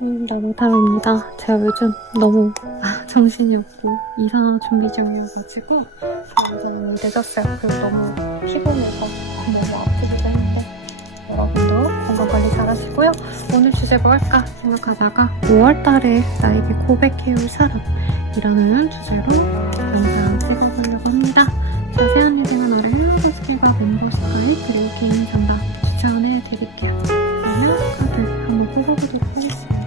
나무타로입니다. 제가 요즘 너무 정신이 없고 이사 준비 중이어가지고 이제 너무 늦었어요. 그리고 너무 피곤해서 너무 아프기도 했는데 여러분도 건강관리 잘 하시고요. 오늘 주제 뭐 할까 생각하다가 5월달에 나에게 고백해올 사람이라는 주제로 영상 찍어보려고 합니다. 자세한 유생한 어뢰 스킬과 멤버십 가입 그리고 개인 상담 추천해드릴게요. 그러면 카드 한번 뽑아보도록 하겠습니다.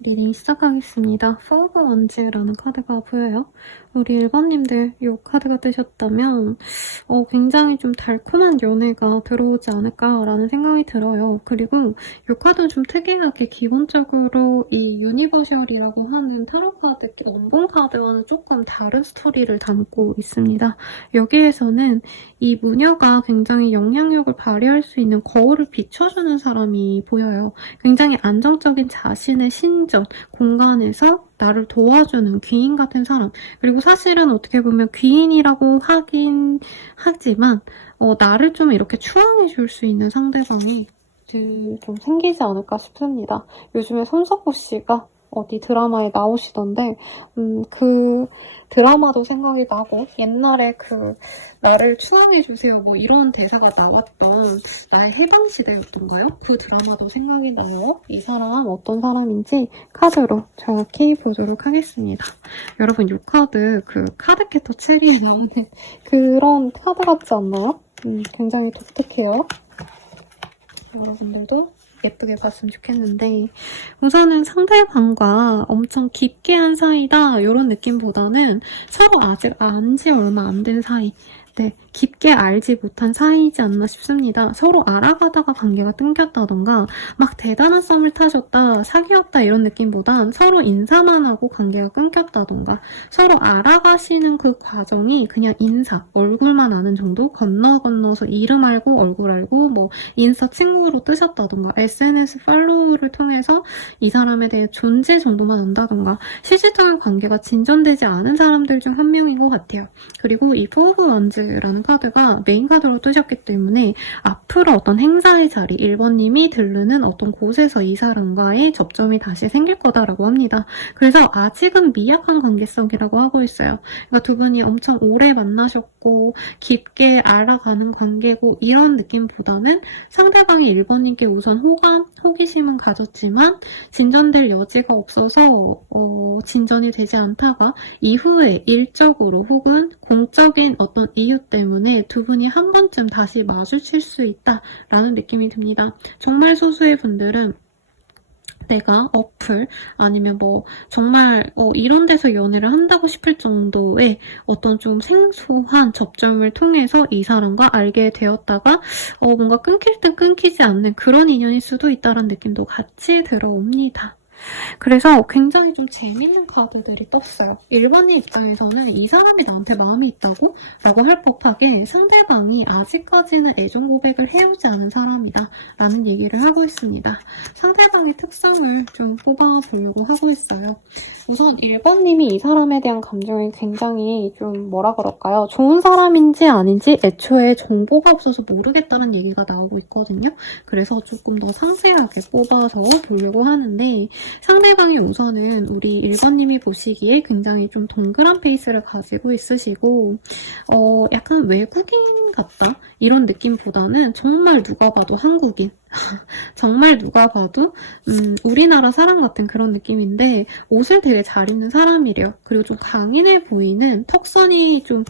리딩 시작하겠습니다. 포브 원즈라는 카드가 보여요. 우리 1번님들 이 카드가 뜨셨다면 굉장히 좀 달콤한 연애가 들어오지 않을까라는 생각이 들어요. 그리고 이 카드는 좀 특이하게 기본적으로 이 유니버셜이라고 하는 타로 카드 원본 카드와는 조금 다른 스토리를 담고 있습니다. 여기에서는 이 무녀가 굉장히 영향력을 발휘할 수 있는 거울을 비춰주는 사람이 보여요. 굉장히 안정적인 자신의 신전, 공간에서 나를 도와주는 귀인 같은 사람. 그리고 사실은 어떻게 보면 귀인이라고 하긴 하지만 나를 좀 이렇게 추앙해줄 수 있는 상대방이 좀 생기지 않을까 싶습니다. 요즘에 손석구 씨가 어디 드라마에 나오시던데 그 드라마도 생각이 나고 옛날에 그 나를 추앙해주세요 뭐 이런 대사가 나왔던 나의 해방시대였던가요? 그 드라마도 생각이 나요. 이 사람 어떤 사람인지 카드로 정확히 보도록 하겠습니다. 여러분 이 카드 그 카드캐터 체리에 나오는 그런 카드 같지 않나요? 굉장히 독특해요. 여러분들도 예쁘게 봤으면 좋겠는데 우선은 상대방과 엄청 깊게 한 사이다 이런 느낌보다는 서로 아직 안지 얼마 안 된 사이 네, 깊게 알지 못한 사이지 않나 싶습니다. 서로 알아가다가 관계가 끊겼다던가 막 대단한 썸을 타셨다, 사귀었다 이런 느낌보단 서로 인사만 하고 관계가 끊겼다던가 서로 알아가시는 그 과정이 그냥 인사, 얼굴만 아는 정도? 건너서 이름 알고 얼굴 알고 뭐 인스타 친구로 뜨셨다던가 SNS 팔로우를 통해서 이 사람에 대해 존재 정도만 안다던가 실질적인 관계가 진전되지 않은 사람들 중 한 명인 것 같아요. 그리고 이 포 오브 원즈라는 카드가 메인 카드로 뜨셨기 때문에 앞으로 어떤 행사의 자리, 1번님이 들르는 어떤 곳에서 이 사람과의 접점이 다시 생길 거다라고 합니다. 그래서 아직은 미약한 관계성이라고 하고 있어요. 그러니까 두 분이 엄청 오래 만나셨고 깊게 알아가는 관계고 이런 느낌보다는 상대방이 1번님께 우선 호감, 호기심은 가졌지만 진전될 여지가 없어서 진전이 되지 않다가 이후에 일적으로 혹은 공적인 어떤 이유 때문에 두 분이 한 번쯤 다시 마주칠 수 있다라는 느낌이 듭니다. 정말 소수의 분들은 내가 어플 아니면 뭐 정말 이런 데서 연애를 한다고 싶을 정도의 어떤 좀 생소한 접점을 통해서 이 사람과 알게 되었다가 뭔가 끊길 듯 끊기지 않는 그런 인연일 수도 있다는 느낌도 같이 들어옵니다. 그래서 굉장히 좀 재밌는 카드들이 떴어요. 1번님 입장에서는 이 사람이 나한테 마음이 있다고? 라고 할 법하게 상대방이 아직까지는 애정 고백을 해오지 않은 사람이다 라는 얘기를 하고 있습니다. 상대방의 특성을 좀 뽑아보려고 하고 있어요. 우선 1번님이 이 사람에 대한 감정이 굉장히 좀 뭐라 그럴까요? 좋은 사람인지 아닌지 애초에 정보가 없어서 모르겠다는 얘기가 나오고 있거든요. 그래서 조금 더 상세하게 뽑아서 보려고 하는데 상대방이 우선은 우리 1번님이 보시기에 굉장히 좀 동그란 페이스를 가지고 있으시고 약간 외국인 같다? 이런 느낌보다는 정말 누가 봐도 한국인 정말 누가 봐도 우리나라 사람 같은 그런 느낌인데 옷을 되게 잘 입는 사람이래요. 그리고 좀 강인해 보이는 턱선이 좀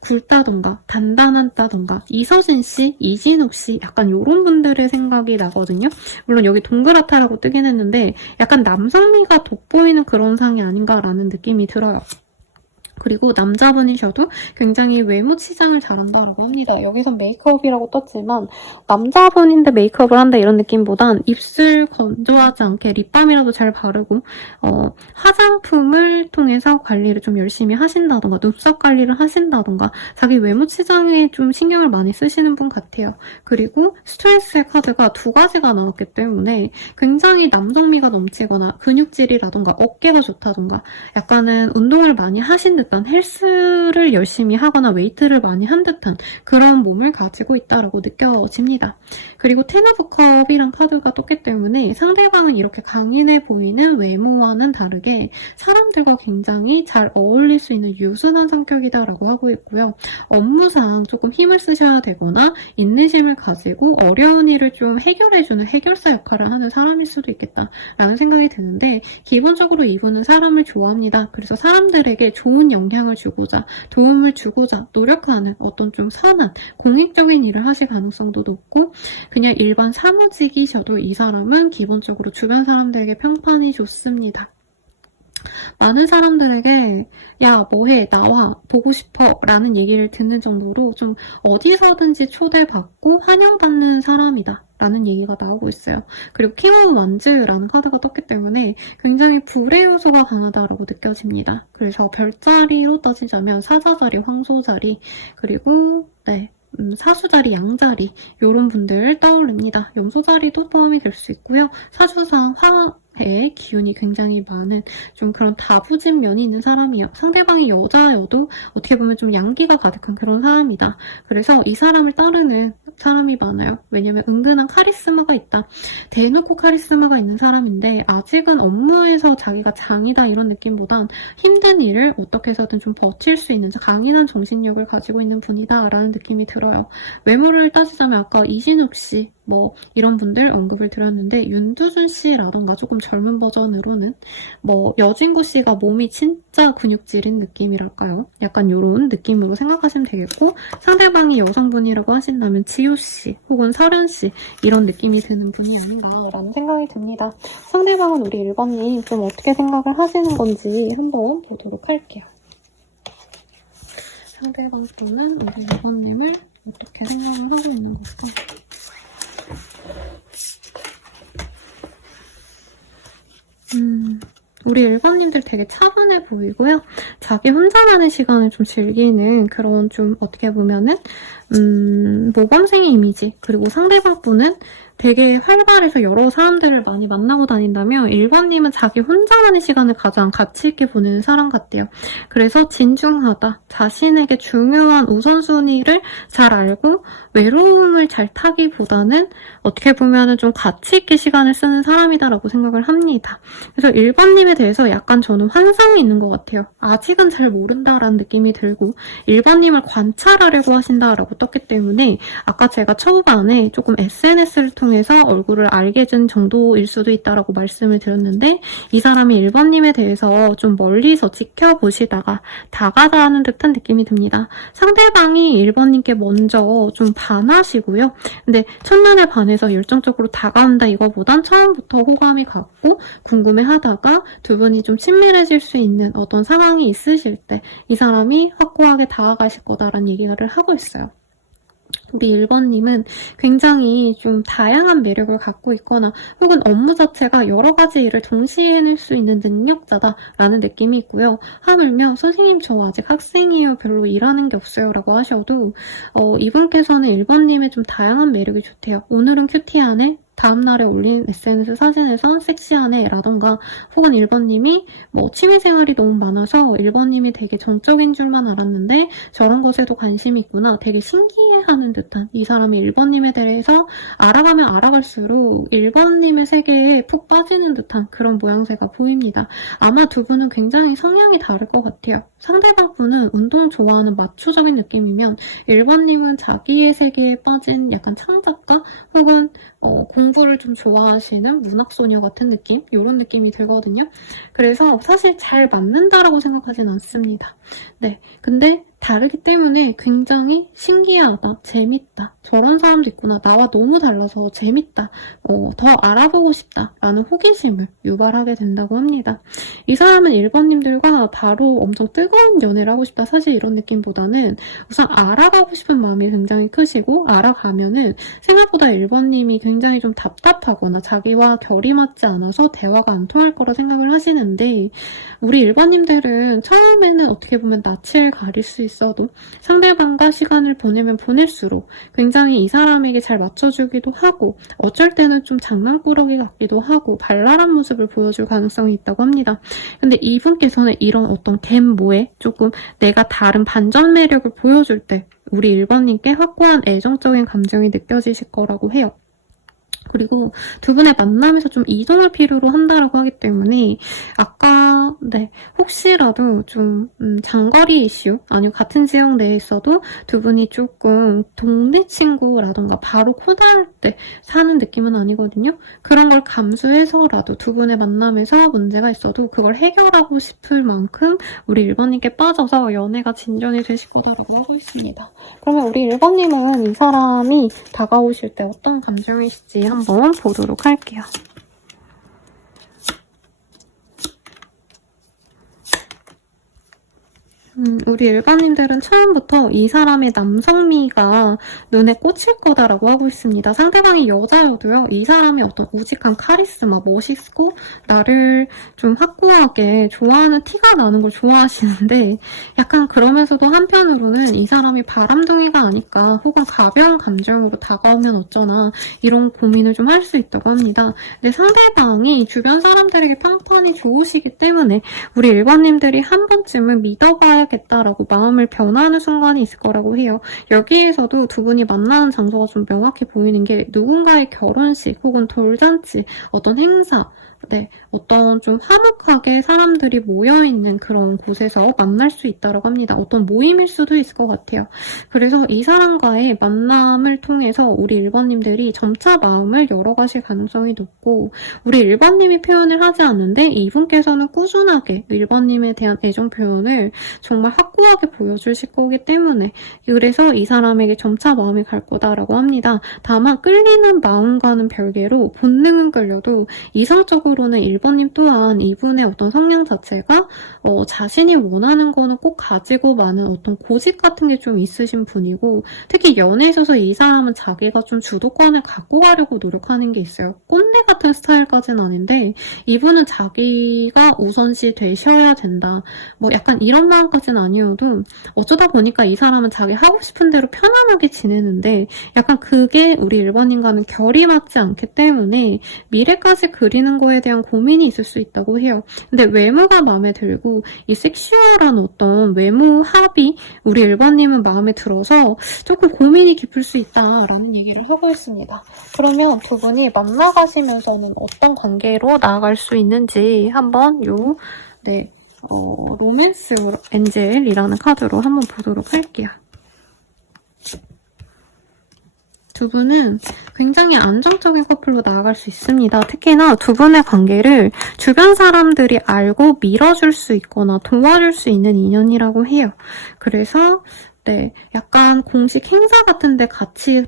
굵다던가 단단하다던가 이서진씨, 이진욱씨 약간 이런 분들의 생각이 나거든요. 물론 여기 동그랗다라고 뜨긴 했는데 약간 남성미가 돋보이는 그런 상이 아닌가라는 느낌이 들어요. 그리고 남자분이셔도 굉장히 외모 치장을 잘한다라고 합니다. 여기선 메이크업이라고 떴지만 남자분인데 메이크업을 한다 이런 느낌보단 입술 건조하지 않게 립밤이라도 잘 바르고 화장품을 통해서 관리를 좀 열심히 하신다던가 눈썹 관리를 하신다던가 자기 외모 치장에 좀 신경을 많이 쓰시는 분 같아요. 그리고 스트레스의 카드가 두 가지가 나왔기 때문에 굉장히 남성미가 넘치거나 근육질이라던가 어깨가 좋다던가 약간은 운동을 많이 하신 듯 헬스를 열심히 하거나 웨이트를 많이 한 듯한 그런 몸을 가지고 있다라고 느껴집니다. 그리고 텐 오브 컵이란 카드가 떴기 때문에 상대방은 이렇게 강인해 보이는 외모와는 다르게 사람들과 굉장히 잘 어울릴 수 있는 유순한 성격이다라고 하고 있고요. 업무상 조금 힘을 쓰셔야 되거나 인내심을 가지고 어려운 일을 좀 해결해주는 해결사 역할을 하는 사람일 수도 있겠다라는 생각이 드는데 기본적으로 이분은 사람을 좋아합니다. 그래서 사람들에게 좋은 영향을 주고자 도움을 주고자 노력하는 어떤 좀 선한 공익적인 일을 하실 가능성도 높고 그냥 일반 사무직이셔도 이 사람은 기본적으로 주변 사람들에게 평판이 좋습니다. 많은 사람들에게 야 뭐해 나와 보고 싶어 라는 얘기를 듣는 정도로 좀 어디서든지 초대받고 환영받는 사람이다 라는 얘기가 나오고 있어요. 그리고 킹 오브 완즈라는 카드가 떴기 때문에 굉장히 불의 요소가 강하다라고 느껴집니다. 그래서 별자리로 따지자면 사자자리, 황소자리 그리고 사수자리, 양자리 이런 분들 떠올립니다. 염소자리도 포함이 될 수 있고요. 사주상 화의 기운이 굉장히 많은 좀 그런 다부진 면이 있는 사람이에요. 상대방이 여자여도 어떻게 보면 좀 양기가 가득한 그런 사람이다. 그래서 이 사람을 따르는 사람이 많아요. 왜냐면 은근한 카리스마가 있다. 대놓고 카리스마가 있는 사람인데 아직은 업무에서 자기가 장이다 이런 느낌보단 힘든 일을 어떻게 해서든 좀 버틸 수 있는 강인한 정신력을 가지고 있는 분이다 라는 느낌이 들어요. 외모를 따지자면 아까 이진욱 씨 뭐 이런 분들 언급을 드렸는데 윤두준 씨라던가 조금 젊은 버전으로는 뭐 여진구 씨가 몸이 진짜 근육질인 느낌이랄까요? 약간 이런 느낌으로 생각하시면 되겠고 상대방이 여성분이라고 하신다면 지효씨 혹은 설현씨 이런 느낌이 드는 분이 아닌가라는 생각이 듭니다. 상대방은 우리 1번님 좀 어떻게 생각을 하시는 건지 한번 보도록 할게요. 상대방 분은 우리 1번님을 어떻게 생각을 하고 있는 걸까? 우리 1번님들 되게 차분해 보이고요. 자기 혼자만의 시간을 좀 즐기는 그런 좀 어떻게 보면은 모범생의 이미지, 그리고 상대방 분은 되게 활발해서 여러 사람들을 많이 만나고 다닌다면 1번님은 자기 혼자만의 시간을 가장 가치 있게 보내는 사람 같대요. 그래서 진중하다, 자신에게 중요한 우선순위를 잘 알고 외로움을 잘 타기보다는 어떻게 보면은 좀 가치 있게 시간을 쓰는 사람이다라고 생각을 합니다. 그래서 1번님에 대해서 약간 저는 환상이 있는 것 같아요. 아직은 잘 모른다라는 느낌이 들고 1번님을 관찰하려고 하신다라고 떴기 때문에 아까 제가 초반에 조금 SNS를 통해서 얼굴을 알게 된 정도일 수도 있다라고 말씀을 드렸는데 이 사람이 1번님에 대해서 좀 멀리서 지켜보시다가 다가가는 듯한 느낌이 듭니다. 상대방이 1번님께 먼저 좀 반하시고요. 근데 첫눈에 반해서 열정적으로 다가온다 이거보단 처음부터 호감이 갔고 궁금해하다가 두 분이 좀 친밀해질 수 있는 어떤 상황이 있으실 때 이 사람이 확고하게 다가가실 거다라는 얘기를 하고 있어요. 우리 1번님은 굉장히 좀 다양한 매력을 갖고 있거나 혹은 업무 자체가 여러 가지 일을 동시에 해낼 수 있는 능력자다라는 느낌이 있고요. 하물며 선생님 저 아직 학생이에요. 별로 일하는 게 없어요. 라고 하셔도 이분께서는 1번님의 좀 다양한 매력이 좋대요. 오늘은 큐티하네. 다음날에 올린 SNS 사진에선 섹시하네 라던가 혹은 1번님이 뭐 취미생활이 너무 많아서 1번님이 되게 정적인 줄만 알았는데 저런 것에도 관심이 있구나 되게 신기해하는 듯한 이 사람이 1번님에 대해서 알아가면 알아갈수록 1번님의 세계에 푹 빠지는 듯한 그런 모양새가 보입니다. 아마 두 분은 굉장히 성향이 다를 것 같아요. 상대방 분은 운동 좋아하는 마초적인 느낌이면 1번님은 자기의 세계에 빠진 약간 창작가 혹은 공부를 좀 좋아하시는 문학소녀 같은 느낌? 이런 느낌이 들거든요. 그래서 사실 잘 맞는다라고 생각하진 않습니다. 네, 근데 다르기 때문에 굉장히 신기하다, 재밌다, 저런 사람도 있구나, 나와 너무 달라서 재밌다, 더 알아보고 싶다 라는 호기심을 유발하게 된다고 합니다. 이 사람은 1번님들과 바로 엄청 뜨거운 연애를 하고 싶다, 사실 이런 느낌보다는 우선 알아가고 싶은 마음이 굉장히 크시고 알아가면은 생각보다 1번님이 굉장히 좀 답답하거나 자기와 결이 맞지 않아서 대화가 안 통할 거라 생각을 하시는데 우리 1번님들은 처음에는 어떻게 보면 낯을 가릴 수 있어도 상대방과 시간을 보내면 보낼수록 굉장히 이 사람에게 잘 맞춰주기도 하고 어쩔 때는 좀 장난꾸러기 같기도 하고 발랄한 모습을 보여줄 가능성이 있다고 합니다. 근데 이분께서는 이런 어떤 갯모에 조금 내가 다른 반전 매력을 보여줄 때 우리 1번님께 확고한 애정적인 감정이 느껴지실 거라고 해요. 그리고 두 분의 만남에서 좀 이동을 필요로 한다라고 하기 때문에 아까 혹시라도 좀 장거리 이슈 아니면 같은 지역 내에 있어도 두 분이 조금 동네 친구라던가 바로 코다할 때 사는 느낌은 아니거든요. 그런 걸 감수해서라도 두 분의 만남에서 문제가 있어도 그걸 해결하고 싶을 만큼 우리 1번님께 빠져서 연애가 진전이 되실 거다라고 하고 있습니다. 그러면 우리 1번님은 이 사람이 다가오실 때 어떤 감정이실지 한번 보도록 할게요. 우리 일반인들은 처음부터 이 사람의 남성미가 눈에 꽂힐 거다라고 하고 있습니다. 상대방이 여자여도요, 이 사람이 어떤 우직한 카리스마, 멋있고 나를 좀 확고하게 좋아하는 티가 나는 걸 좋아하시는데 약간 그러면서도 한편으로는 이 사람이 바람둥이가 아닐까 혹은 가벼운 감정으로 다가오면 어쩌나 이런 고민을 좀 할 수 있다고 합니다. 근데 상대방이 주변 사람들에게 평판이 좋으시기 때문에 우리 일반인들이 한 번쯤은 믿어봐야겠다라고 마음을 변하는 순간이 있을 거라고 해요. 여기에서도 두 분이 만나는 장소가 좀 명확히 보이는 게 누군가의 결혼식 혹은 돌잔치, 어떤 행사, 네, 어떤 좀 화목하게 사람들이 모여있는 그런 곳에서 만날 수 있다고 합니다. 어떤 모임일 수도 있을 것 같아요. 그래서 이 사람과의 만남을 통해서 우리 1번님들이 점차 마음을 열어가실 가능성이 높고, 우리 1번님이 표현을 하지 않는데 이분께서는 꾸준하게 1번님에 대한 애정 표현을 정말 확고하게 보여주실 거기 때문에, 그래서 이 사람에게 점차 마음이 갈 거다라고 합니다. 다만 끌리는 마음과는 별개로 본능은 끌려도 이성적으로는 1번님 또한 이분의 어떤 성향 자체가 자신이 원하는 거는 꼭 가지고 많은 어떤 고집 같은 게 좀 있으신 분이고, 특히 연애에 있어서 이 사람은 자기가 좀 주도권을 갖고 가려고 노력하는 게 있어요. 꼰대 같은 스타일까지는 아닌데 이분은 자기가 우선시 되셔야 된다. 뭐 약간 이런 마음까지는 아니어도 어쩌다 보니까 이 사람은 자기 하고 싶은 대로 편안하게 지내는데 약간 그게 우리 1번님과는 결이 맞지 않기 때문에 미래까지 그리는 거에 대한 고민이 있을 수 있다고 해요. 근데 외모가 마음에 들고 이 섹슈얼한 어떤 외모 합이 우리 1번님은 마음에 들어서 조금 고민이 깊을 수 있다라는 얘기를 하고 있습니다. 그러면 두 분이 만나가시면서는 어떤 관계로 나아갈 수 있는지 한번 로맨스 엔젤이라는 카드로 한번 보도록 할게요. 두 분은 굉장히 안정적인 커플로 나아갈 수 있습니다. 특히나 두 분의 관계를 주변 사람들이 알고 밀어줄 수 있거나 도와줄 수 있는 인연이라고 해요. 그래서 약간 공식 행사 같은 데 같이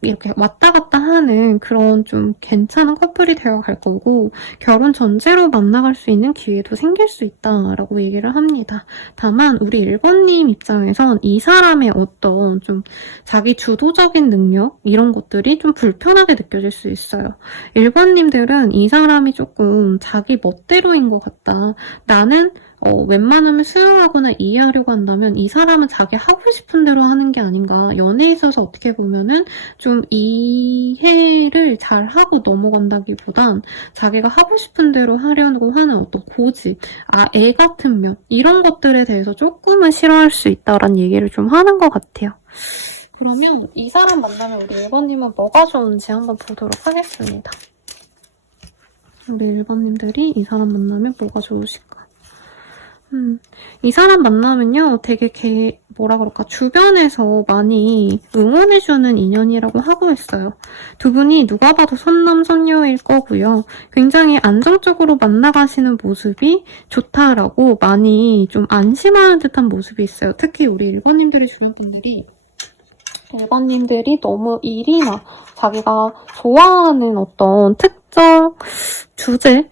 이렇게 왔다 갔다 하는 그런 좀 괜찮은 커플이 되어 갈 거고, 결혼 전제로 만나갈 수 있는 기회도 생길 수 있다라고 얘기를 합니다. 다만 우리 1번님 입장에선 이 사람의 어떤 좀 자기 주도적인 능력 이런 것들이 좀 불편하게 느껴질 수 있어요. 1번님들은 이 사람이 조금 자기 멋대로인 것 같다. 나는 웬만하면 수용하거나 이해하려고 한다면 이 사람은 자기 하고 싶은 대로 하는 게 아닌가. 연애에 있어서 어떻게 보면은 좀 이해를 잘 하고 넘어간다기보단 자기가 하고 싶은 대로 하려고 하는 어떤 고집, 애 같은 면 이런 것들에 대해서 조금은 싫어할 수 있다라는 얘기를 좀 하는 것 같아요. 그러면 이 사람 만나면 우리 1번님은 뭐가 좋은지 한번 보도록 하겠습니다. 우리 1번님들이 이 사람 만나면 뭐가 좋으실까? 이 사람 만나면요, 되게 주변에서 많이 응원해주는 인연이라고 하고 있어요. 두 분이 누가 봐도 선남선녀일 거고요. 굉장히 안정적으로 만나가시는 모습이 좋다라고 많이 좀 안심하는 듯한 모습이 있어요. 특히 우리 1번님들의 주변 분들이 1번님들이 너무 일이나 자기가 좋아하는 어떤 특정 주제,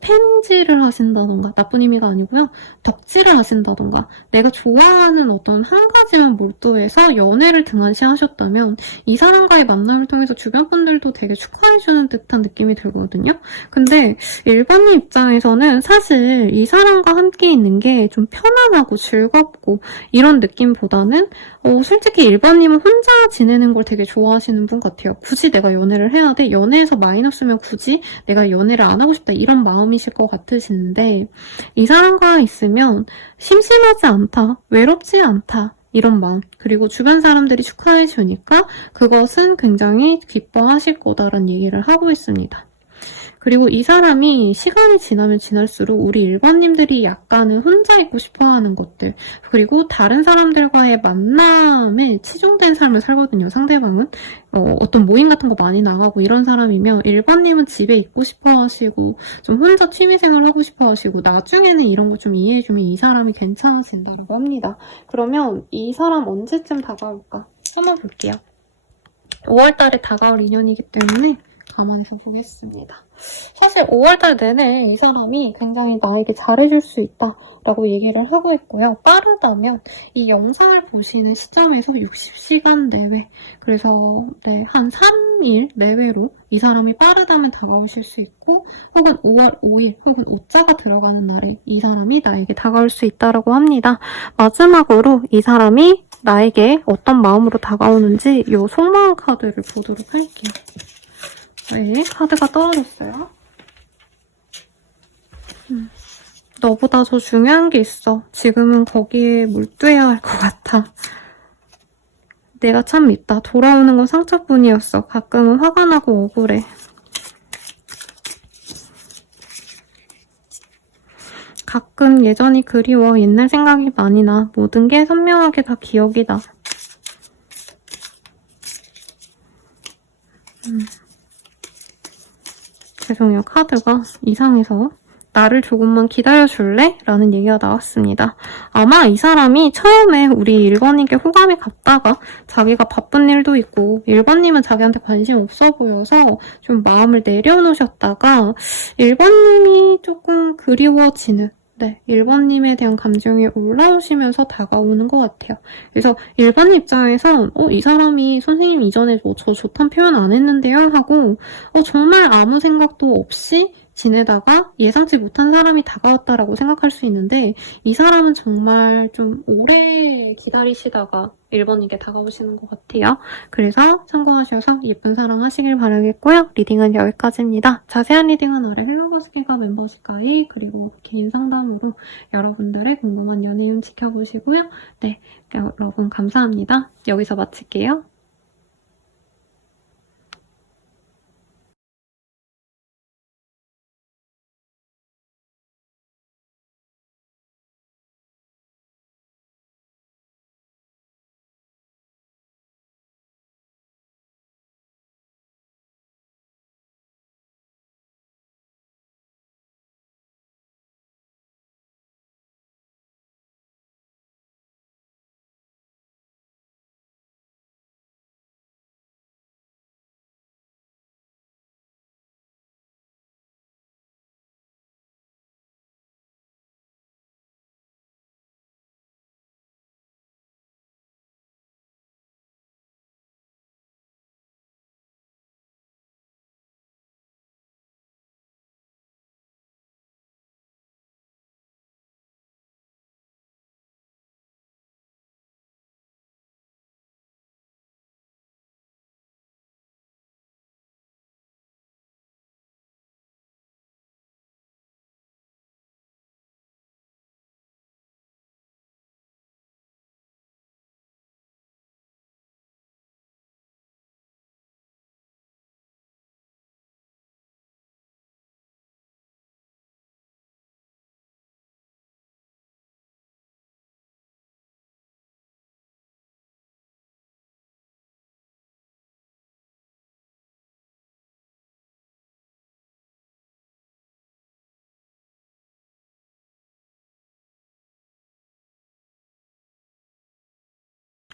펜질을 하신다던가, 나쁜 의미가 아니고요. 덕질을 하신다던가, 내가 좋아하는 어떤 한 가지만 몰두해서 연애를 등한시하셨다면 이 사람과의 만남을 통해서 주변 분들도 되게 축하해주는 듯한 느낌이 들거든요. 근데 1번님 입장에서는 사실 이 사람과 함께 있는 게 좀 편안하고 즐겁고 이런 느낌보다는 솔직히 1번님은 혼자 지내는 걸 되게 좋아하시는 분 같아요. 굳이 내가 연애를 해야 돼? 연애에서 마이너스면 굳이 내가 연애를 안 하고 싶다 이런 마음이실 것 같으신데, 이 사람과 있으면 심심하지 않다, 외롭지 않다 이런 마음, 그리고 주변 사람들이 축하해주니까 그것은 굉장히 기뻐하실 거다라는 얘기를 하고 있습니다. 그리고 이 사람이 시간이 지나면 지날수록 우리 1번님들이 약간은 혼자 있고 싶어하는 것들, 그리고 다른 사람들과의 만남에 치중된 삶을 살거든요. 상대방은 어떤 모임 같은 거 많이 나가고 이런 사람이면 1번님은 집에 있고 싶어 하시고 좀 혼자 취미생활 하고 싶어 하시고, 나중에는 이런 거 좀 이해해주면 이 사람이 괜찮아진다고 합니다. 그러면 이 사람 언제쯤 다가올까? 한번 볼게요. 5월달에 다가올 인연이기 때문에 가만히서 보겠습니다. 사실 5월달 내내 이 사람이 굉장히 나에게 잘해줄 수 있다라고 얘기를 하고 있고요. 빠르다면 이 영상을 보시는 시점에서 60시간 내외, 그래서 한 3일 내외로 이 사람이 빠르다면 다가오실 수 있고, 혹은 5월 5일 혹은 5자가 들어가는 날에 이 사람이 나에게 다가올 수 있다라고 합니다. 마지막으로 이 사람이 나에게 어떤 마음으로 다가오는지 이 속마음 카드를 보도록 할게요. 네, 카드가 떨어졌어요. 너보다 더 중요한 게 있어. 지금은 거기에 몰두해야 할 것 같아. 내가 참 밉다. 돌아오는 건 상처뿐이었어. 가끔은 화가 나고 억울해. 가끔 예전이 그리워 옛날 생각이 많이 나. 모든 게 선명하게 다 기억이 나. 죄송해요. 카드가 이상해서. 나를 조금만 기다려줄래? 라는 얘기가 나왔습니다. 아마 이 사람이 처음에 우리 1번님께 호감이 갔다가 자기가 바쁜 일도 있고 1번님은 자기한테 관심 없어 보여서 좀 마음을 내려놓으셨다가 1번님이 조금 그리워지는 1번님에 대한 감정이 올라오시면서 다가오는 것 같아요. 그래서 1번 입장에선 이 사람이 선생님 이전에 저 좋다는 표현 안 했는데요? 하고 정말 아무 생각도 없이 지내다가 예상치 못한 사람이 다가왔다라고 생각할 수 있는데 이 사람은 정말 좀 오래 기다리시다가 1번님께 다가오시는 것 같아요. 그래서 참고하셔서 예쁜 사랑 하시길 바라겠고요. 리딩은 여기까지입니다. 자세한 리딩은 아래 헬로버스키가 멤버십 가입 그리고 개인 상담으로 여러분들의 궁금한 연애운 지켜보시고요. 네, 여러분 감사합니다. 여기서 마칠게요.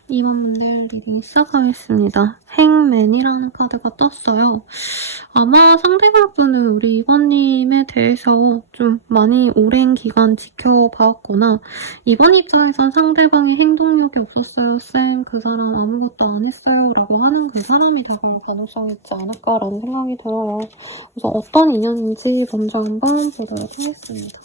이번분들 리딩 시작하겠습니다. 행맨이라는 카드가 떴어요. 아마 상대방분은 우리 이번님에 대해서 좀 많이 오랜 기간 지켜봐왔거나 이번 입장에선 상대방의 행동력이 없었어요. 쌤, 그 사람 아무것도 안 했어요. 라고 하는 그 사람이 다가올 가능성이 있지 않을까라는 생각이 들어요. 그래서 어떤 인연인지 먼저 한번 보도록 하겠습니다.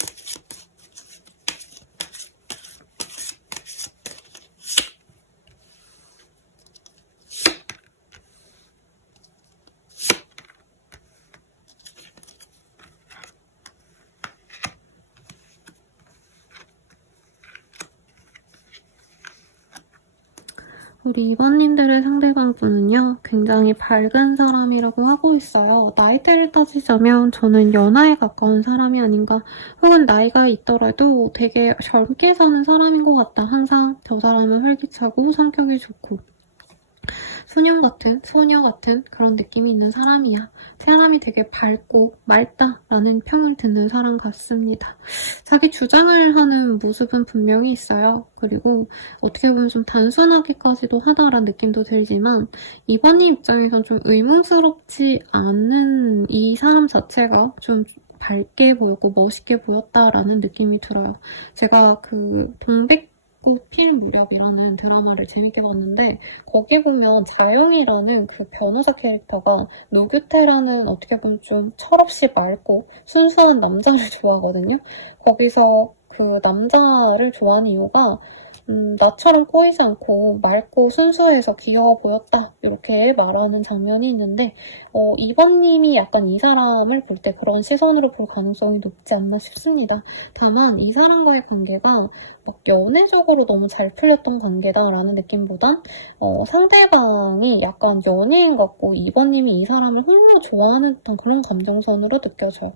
우리 2번님들의 상대방분은요, 굉장히 밝은 사람이라고 하고 있어요. 나이대를 따지자면 저는 연하에 가까운 사람이 아닌가, 혹은 나이가 있더라도 되게 젊게 사는 사람인 것 같다. 항상 저 사람은 활기차고 성격이 좋고 소녀 같은 그런 느낌이 있는 사람이야. 사람이 되게 밝고 맑다라는 평을 듣는 사람 같습니다. 자기 주장을 하는 모습은 분명히 있어요. 그리고 어떻게 보면 좀 단순하기까지도 하다라는 느낌도 들지만 이번님 입장에선 좀 의문스럽지 않은 이 사람 자체가 좀 밝게 보였고 멋있게 보였다라는 느낌이 들어요. 제가 그 동백꽃 필 무렵이라는 드라마를 재밌게 봤는데 거기 보면 자영이라는 그 변호사 캐릭터가 노규태라는 어떻게 보면 좀 철없이 맑고 순수한 남자를 좋아하거든요. 거기서 그 남자를 좋아하는 이유가 나처럼 꼬이지 않고 맑고 순수해서 귀여워 보였다. 이렇게 말하는 장면이 있는데 2번님이 약간 이 사람을 볼 때 그런 시선으로 볼 가능성이 높지 않나 싶습니다. 다만 이 사람과의 관계가 막 연애적으로 너무 잘 풀렸던 관계다라는 느낌보단 상대방이 약간 연예인 같고 2번님이 이 사람을 홀로 좋아하는 듯한 그런 감정선으로 느껴져요.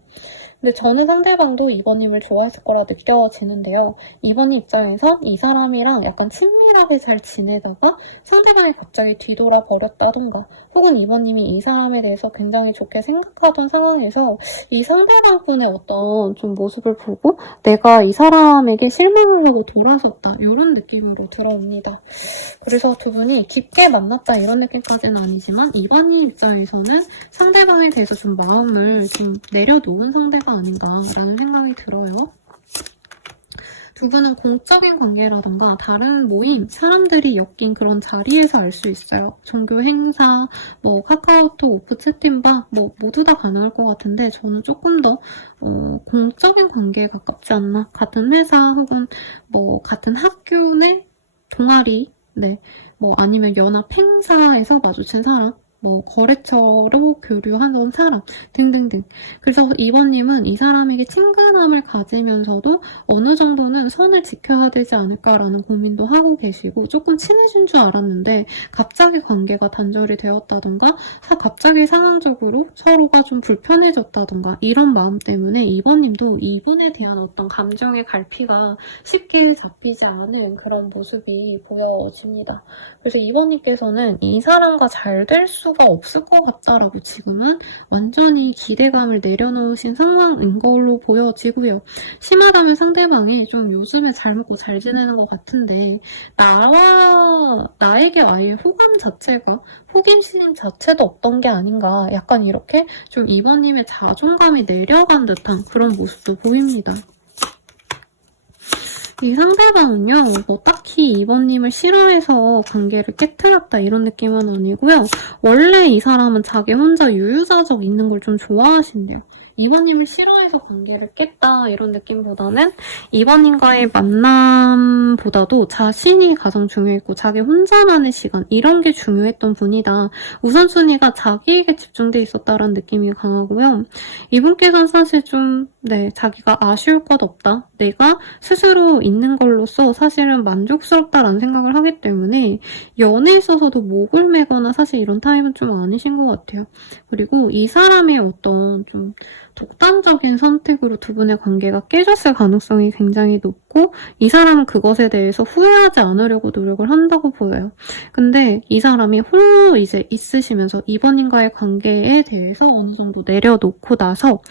근데 저는 상대방도 2번님을 좋아했을 거라 느껴지는데요. 2번님 입장에선 이 사람이랑 약간 친밀하게 잘 지내다가 상대방이 갑자기 뒤돌아 버렸다던가 혹은 2번님이 이 사람에 대해서 굉장히 좋게 생각하던 상황에서 이 상대방분의 어떤 좀 모습을 보고 내가 이 사람에게 실망을 하고 돌아섰다 이런 느낌으로 들어옵니다. 그래서 두 분이 깊게 만났다 이런 느낌까지는 아니지만 2번님 입장에서는 상대방에 대해서 좀 마음을 좀 내려놓은 상대가 아닌가라는 생각이 들어요. 두 분은 공적인 관계라던가 다른 모임, 사람들이 엮인 그런 자리에서 알 수 있어요. 종교 행사, 뭐 카카오톡, 오프 채팅방 뭐 모두 다 가능할 것 같은데 저는 조금 더 공적인 관계에 가깝지 않나. 같은 회사 혹은 뭐 같은 학교 내 동아리, 네, 뭐 아니면 연합 행사에서 마주친 사람, 뭐 거래처로 교류하던 사람 등등등. 그래서 2번님은 이 사람에게 친근함을 가지면서도 어느 정도는 선을 지켜야 되지 않을까라는 고민도 하고 계시고 조금 친해진 줄 알았는데 갑자기 관계가 단절이 되었다던가 갑자기 상황적으로 서로가 좀 불편해졌다던가 이런 마음 때문에 2번님도 이분에 대한 어떤 감정의 갈피가 쉽게 잡히지 않은 그런 모습이 보여집니다. 그래서 2번님께서는 이 사람과 잘 될 수가 없을 것 같다라고 지금은 완전히 기대감을 내려놓으신 상황인 걸로 보여지고요. 심하다면 상대방이 좀 요즘에 잘 먹고 잘 지내는 것 같은데 나에게 아예 호감 자체가 호기심 자체도 없던 게 아닌가 약간 이렇게 좀 2번님의 자존감이 내려간 듯한 그런 모습도 보입니다. 이 상대방은요, 뭐 딱히 2번님을 싫어해서 관계를 깨트렸다 이런 느낌은 아니고요. 원래 이 사람은 자기 혼자 유유자적 있는 걸 좀 좋아하신대요. 2번님을 싫어해서 관계를 깼다 이런 느낌보다는 2번님과의 만남보다도 자신이 가장 중요했고 자기 혼자만의 시간 이런 게 중요했던 분이다. 우선순위가 자기에게 집중돼 있었다라는 느낌이 강하고요. 이분께서는 사실 좀 자기가 아쉬울 것 없다. 내가 스스로 있는 걸로써 사실은 만족스럽다라는 생각을 하기 때문에 연애에 있어서도 목을 매거나 사실 이런 타입은 좀 아니신 것 같아요. 그리고 이 사람의 어떤 좀 독단적인 선택으로 두 분의 관계가 깨졌을 가능성이 굉장히 높고 이 사람은 그것에 대해서 후회하지 않으려고 노력을 한다고 보여요. 근데 이 사람이 홀로 이제 있으시면서 2번님과의 관계에 대해서 어느 정도 내려놓고 나서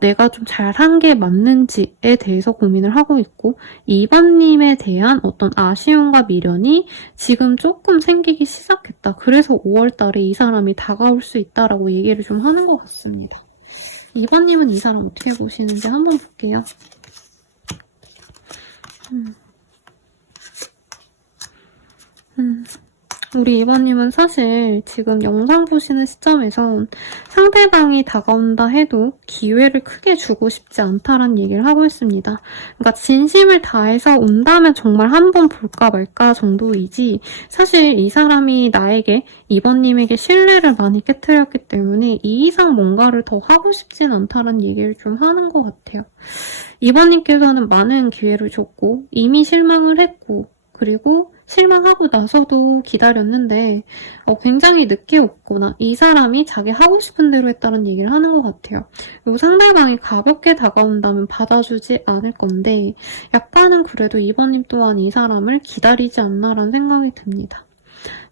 내가 좀 잘한 게 맞는지에 대해서 고민을 하고 있고 2번님에 대한 어떤 아쉬움과 미련이 지금 조금 생기기 시작했다. 그래서 5월달에 이 사람이 다가올 수 있다라고 얘기를 좀 하는 것 같습니다. 2번님은 이 사람 어떻게 보시는지 한번 볼게요. 우리 2번님은 사실 지금 영상 보시는 시점에서 상대방이 다가온다 해도 기회를 크게 주고 싶지 않다라는 얘기를 하고 있습니다. 그러니까 진심을 다해서 온다면 정말 한번 볼까 말까 정도이지 사실 이 사람이 나에게 2번님에게 신뢰를 많이 깨트렸기 때문에 이 이상 뭔가를 더 하고 싶진 않다라는 얘기를 좀 하는 것 같아요. 2번님께서는 많은 기회를 줬고 이미 실망을 했고 그리고 실망하고 나서도 기다렸는데 굉장히 늦게 왔거나 이 사람이 자기 하고 싶은 대로 했다는 얘기를 하는 것 같아요. 그리고 상대방이 가볍게 다가온다면 받아주지 않을 건데 약간은 그래도 2번님 또한 이 사람을 기다리지 않나라는 생각이 듭니다.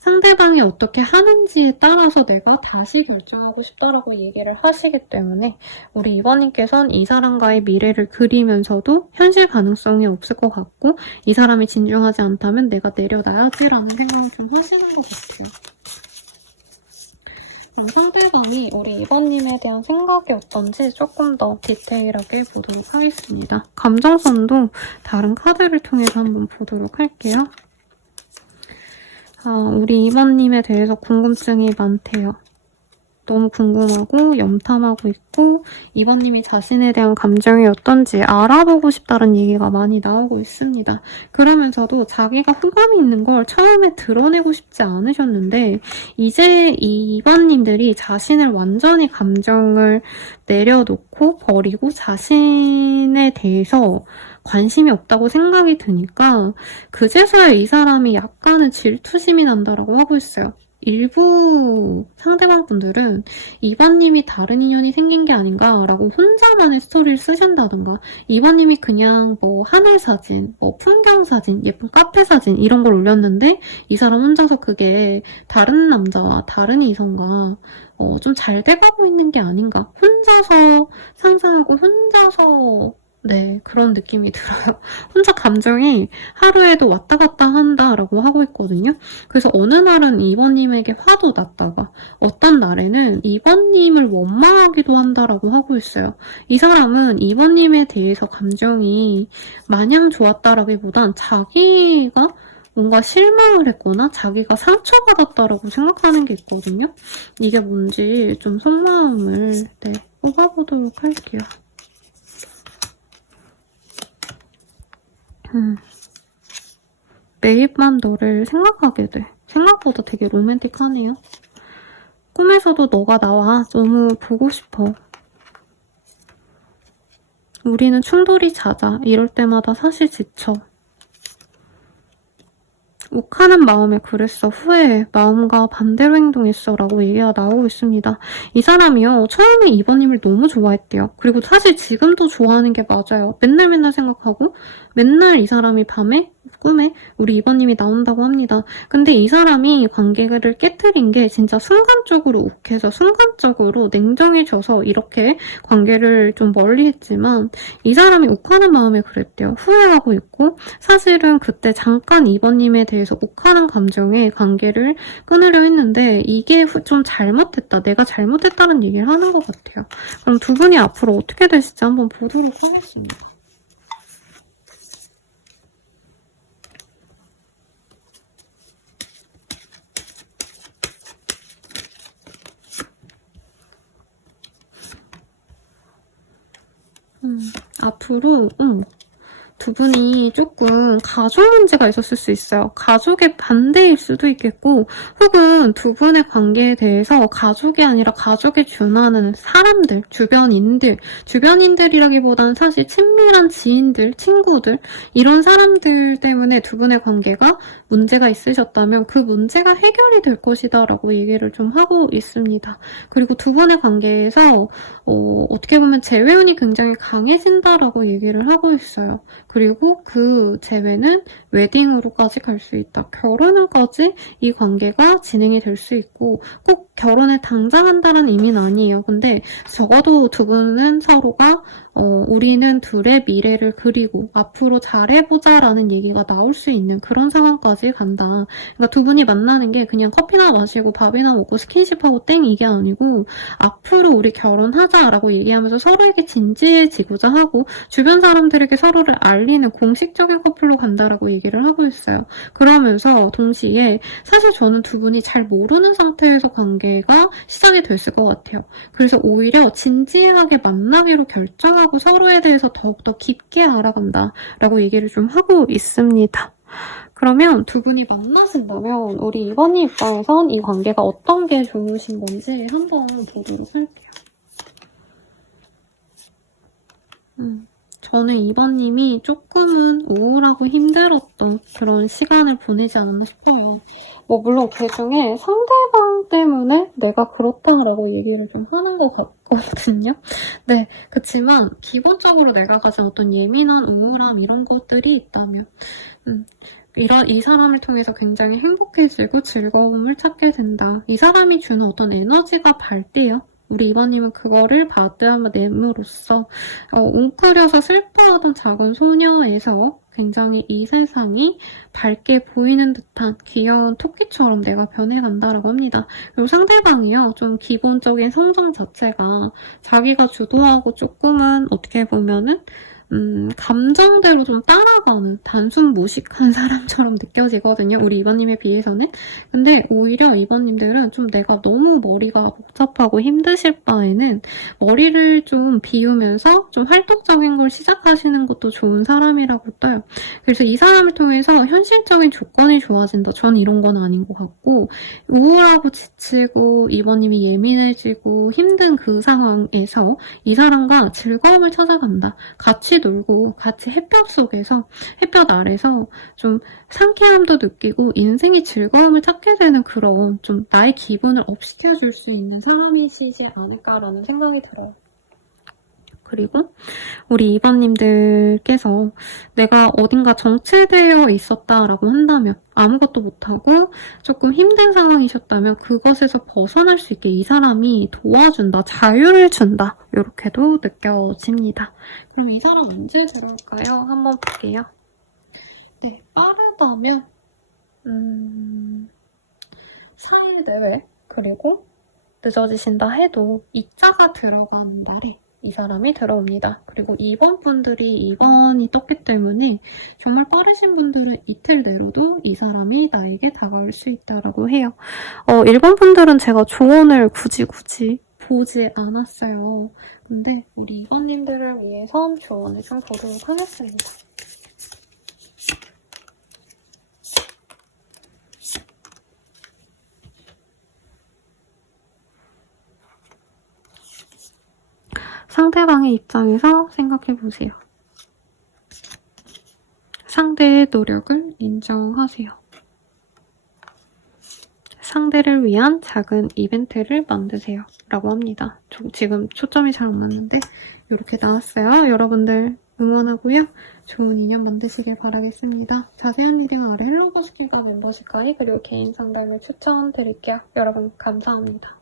상대방이 어떻게 하는지에 따라서 내가 다시 결정하고 싶다라고 얘기를 하시기 때문에 우리 2번님께서는 이 사람과의 미래를 그리면서도 현실 가능성이 없을 것 같고 이 사람이 진중하지 않다면 내가 내려놔야지라는 생각을 좀 하시는 것 같아요. 그럼 상대방이 우리 2번님에 대한 생각이 어떤지 조금 더 디테일하게 보도록 하겠습니다. 감정선도 다른 카드를 통해서 한번 보도록 할게요. 우리 2번님에 대해서 궁금증이 많대요. 너무 궁금하고 염탐하고 있고 이번님이 자신에 대한 감정이 어떤지 알아보고 싶다는 얘기가 많이 나오고 있습니다. 그러면서도 자기가 호감이 있는 걸 처음에 드러내고 싶지 않으셨는데 이제 이번님들이 자신을 완전히 감정을 내려놓고 버리고 자신에 대해서 관심이 없다고 생각이 드니까 그제서야 이 사람이 약간은 질투심이 난다라고 하고 있어요. 일부 상대방 분들은 이번님이 다른 인연이 생긴 게 아닌가라고 혼자만의 스토리를 쓰신다든가 이번님이 그냥 뭐 하늘 사진, 뭐 풍경 사진, 예쁜 카페 사진 이런 걸 올렸는데 이 사람 혼자서 그게 다른 남자와 다른 이성과 좀 잘 돼가고 있는 게 아닌가 혼자서 상상하고 혼자서 네, 그런 느낌이 들어요. 혼자 감정이 하루에도 왔다 갔다 한다라고 하고 있거든요. 그래서 어느 날은 이번님에게 화도 났다가 어떤 날에는 이번님을 원망하기도 한다라고 하고 있어요. 이 사람은 이번님에 대해서 감정이 마냥 좋았다라기보단 자기가 뭔가 실망을 했거나 자기가 상처받았다라고 생각하는 게 있거든요. 이게 뭔지 좀 속마음을 뽑아보도록 할게요. 매일 밤 너를 생각하게 돼. 생각보다 되게 로맨틱하네요. 꿈에서도 너가 나와. 너무 보고 싶어. 우리는 충돌이 잦아. 이럴 때마다 사실 지쳐. 욱하는 마음에 그랬어. 후회해. 마음과 반대로 행동했어. 라고 얘기가 나오고 있습니다. 이 사람이요. 처음에 이번님을 너무 좋아했대요. 그리고 사실 지금도 좋아하는 게 맞아요. 맨날 생각하고 맨날 이 사람이 밤에 꿈에 우리 이번님이 나온다고 합니다. 근데 이 사람이 관계를 깨트린 게 진짜 순간적으로 욱해서 순간적으로 냉정해져서 이렇게 관계를 좀 멀리 했지만 이 사람이 욱하는 마음에 그랬대요. 후회하고 있고 사실은 그때 잠깐 이번님에 대해서 욱하는 감정에 관계를 끊으려 했는데 이게 좀 잘못했다. 내가 잘못했다는 얘기를 하는 것 같아요. 그럼 두 분이 앞으로 어떻게 되실지 한번 보도록 하겠습니다. 앞으로 두 분이 조금 가족 문제가 있었을 수 있어요. 가족의 반대일 수도 있겠고 혹은 두 분의 관계에 대해서 가족이 아니라 가족에 준하는 사람들, 주변인들이라기보다는 사실 친밀한 지인들, 친구들 이런 사람들 때문에 두 분의 관계가 문제가 있으셨다면 그 문제가 해결이 될 것이다 라고 얘기를 좀 하고 있습니다. 그리고 두 분의 관계에서 어떻게 보면 재회운이 굉장히 강해진다라고 얘기를 하고 있어요. 그리고 그 재회는 웨딩으로까지 갈 수 있다. 결혼은까지 이 관계가 진행이 될 수 있고 꼭 결혼을 당장 한다는 의미는 아니에요. 근데 적어도 두 분은 서로가 우리는 둘의 미래를 그리고 앞으로 잘해보자라는 얘기가 나올 수 있는 그런 상황까지 간다. 그러니까 두 분이 만나는 게 그냥 커피나 마시고 밥이나 먹고 스킨십하고 땡 이게 아니고 앞으로 우리 결혼하자라고 얘기하면서 서로에게 진지해지고자 하고 주변 사람들에게 서로를 알리는 공식적인 커플로 간다라고 얘기를 하고 있어요. 그러면서 동시에 사실 저는 두 분이 잘 모르는 상태에서 관계가 시작이 됐을 것 같아요. 그래서 오히려 진지하게 만나기로 결정하고 서로에 대해서 더욱더 깊게 알아간다 라고 얘기를 좀 하고 있습니다. 그러면 두 분이 만나신다면 우리 이번님 입장에선 이 관계가 어떤 게 좋으신 건지 한번 보도록 할게요. 저는 이번님이 조금은 우울하고 힘들었던 그런 시간을 보내지 않았나 싶어요. 물론 그 중에 상대방 때문에 내가 그렇다라고 얘기를 좀 하는 것 같거든요. 네, 그치만 기본적으로 내가 가진 어떤 예민한 우울함 이런 것들이 있다면 이 사람을 통해서 굉장히 행복해지고 즐거움을 찾게 된다. 이 사람이 주는 어떤 에너지가 밝대요. 우리 이번님은 그거를 받아냄으로써 웅크려서 슬퍼하던 작은 소녀에서 굉장히 이 세상이 밝게 보이는 듯한 귀여운 토끼처럼 내가 변해간다라고 합니다. 그리고 상대방이요. 좀 기본적인 성장 자체가 자기가 주도하고 조금은 어떻게 보면은 감정대로 좀 따라가는 단순 무식한 사람처럼 느껴지거든요. 우리 이번님에 비해서는. 근데 오히려 이번님들은 좀 내가 너무 머리가 복잡하고 힘드실 바에는 머리를 좀 비우면서 좀 활동적인 걸 시작하시는 것도 좋은 사람이라고 떠요. 그래서 이 사람을 통해서 현실적인 조건이 좋아진다. 전 이런 건 아닌 것 같고 우울하고 지치고 이번님이 예민해지고 힘든 그 상황에서 이 사람과 즐거움을 찾아간다. 같이 놀고 같이 햇볕 속에서 햇볕 아래서 좀 상쾌함도 느끼고 인생의 즐거움을 찾게 되는 그런 좀 나의 기분을 업시켜줄 수 있는 사람이시지 않을까라는 생각이 들어요. 그리고 우리 2번님들께서 내가 어딘가 정체되어 있었다라고 한다면 아무것도 못하고 조금 힘든 상황이셨다면 그것에서 벗어날 수 있게 이 사람이 도와준다, 자유를 준다 이렇게도 느껴집니다. 그럼 이 사람 언제 들어올까요? 한번 볼게요. 네, 빠르다면 4일 내외 그리고 늦어지신다 해도 이자가 들어가는 날에 이 사람이 들어옵니다. 그리고 2번 분들이 2번이 떴기 때문에 정말 빠르신 분들은 이틀 내로도 이 사람이 나에게 다가올 수 있다고 해요. 1번 분들은 제가 조언을 굳이 보지 않았어요. 근데 우리 2번님들을 위해서 조언을 좀 보도록 하겠습니다. 상대방의 입장에서 생각해보세요. 상대의 노력을 인정하세요. 상대를 위한 작은 이벤트를 만드세요. 라고 합니다. 지금 초점이 잘 안 맞는데 이렇게 나왔어요. 여러분들 응원하고요. 좋은 인연 만드시길 바라겠습니다. 자세한 리딩 아래 헬로버 스킬과 멤버십 가입 그리고 개인 상담을 추천드릴게요. 여러분 감사합니다.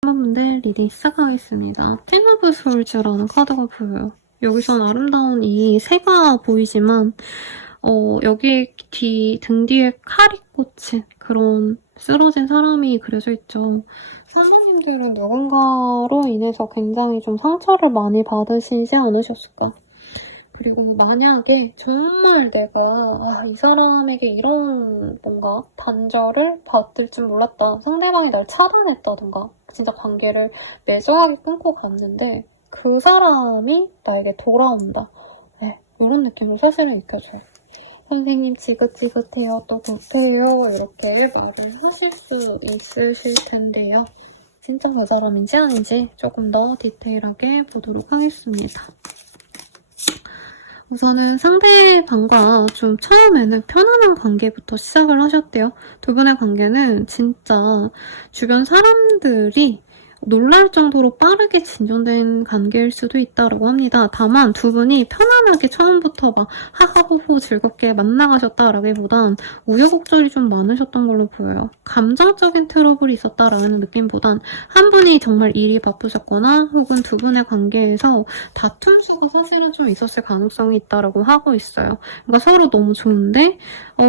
분들 리딩 시작하겠습니다. 텐 오브 솔즈라는 카드가 보여요. 여기선 아름다운 이 새가 보이지만 여기 등 뒤에 칼이 꽂힌 그런 쓰러진 사람이 그려져 있죠. 사모님들은 누군가로 인해서 굉장히 좀 상처를 많이 받으시지 않으셨을까? 그리고 만약에 정말 내가 이 사람에게 이런 뭔가 단절을 받을 줄 몰랐다. 상대방이 날 차단했다던가 진짜 관계를 매정하게 끊고 갔는데 그 사람이 나에게 돌아온다. 네, 이런 느낌으로 사실은 익혀줘요. 선생님 지긋지긋해요, 또 급해요, 이렇게 말을 하실 수 있으실 텐데요. 진짜 그 사람인지 아닌지 조금 더 디테일하게 보도록 하겠습니다. 우선은 상대방과 좀 처음에는 편안한 관계부터 시작을 하셨대요. 두 분의 관계는 진짜 주변 사람들이 놀랄 정도로 빠르게 진전된 관계일 수도 있다고 합니다. 다만 두 분이 편안하게 처음부터 막 하하호호 즐겁게 만나가셨다라기보단 우여곡절이 좀 많으셨던 걸로 보여요. 감정적인 트러블이 있었다라는 느낌보단 한 분이 정말 일이 바쁘셨거나 혹은 두 분의 관계에서 다툼수가 사실은 좀 있었을 가능성이 있다라고 하고 있어요. 그러니까 서로 너무 좋은데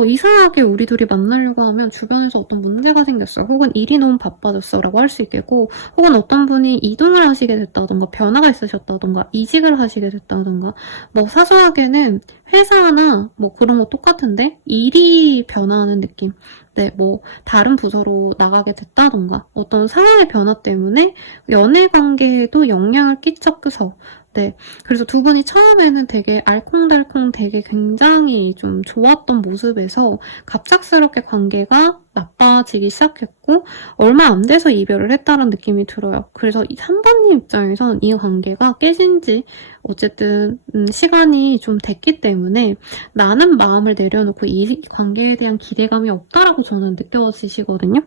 이상하게 우리 둘이 만나려고 하면 주변에서 어떤 문제가 생겼어. 혹은 일이 너무 바빠졌어 라고 할 수 있겠고, 혹은 어떤 분이 이동을 하시게 됐다던가 변화가 있으셨다던가 이직을 하시게 됐다던가, 뭐 사소하게는 회사나 뭐 그런 거 똑같은데 일이 변화하는 느낌. 네, 뭐 다른 부서로 나가게 됐다던가 어떤 상황의 변화 때문에 연애 관계에도 영향을 끼쳤어서, 네, 그래서 두 분이 처음에는 되게 알콩달콩 되게 굉장히 좀 좋았던 모습에서 갑작스럽게 관계가 나빠지기 시작했고 얼마 안 돼서 이별을 했다는 느낌이 들어요. 그래서 3번님 입장에선 이 관계가 깨진 지 어쨌든 시간이 좀 됐기 때문에 나는 마음을 내려놓고 이 관계에 대한 기대감이 없다라고 저는 느껴지시거든요.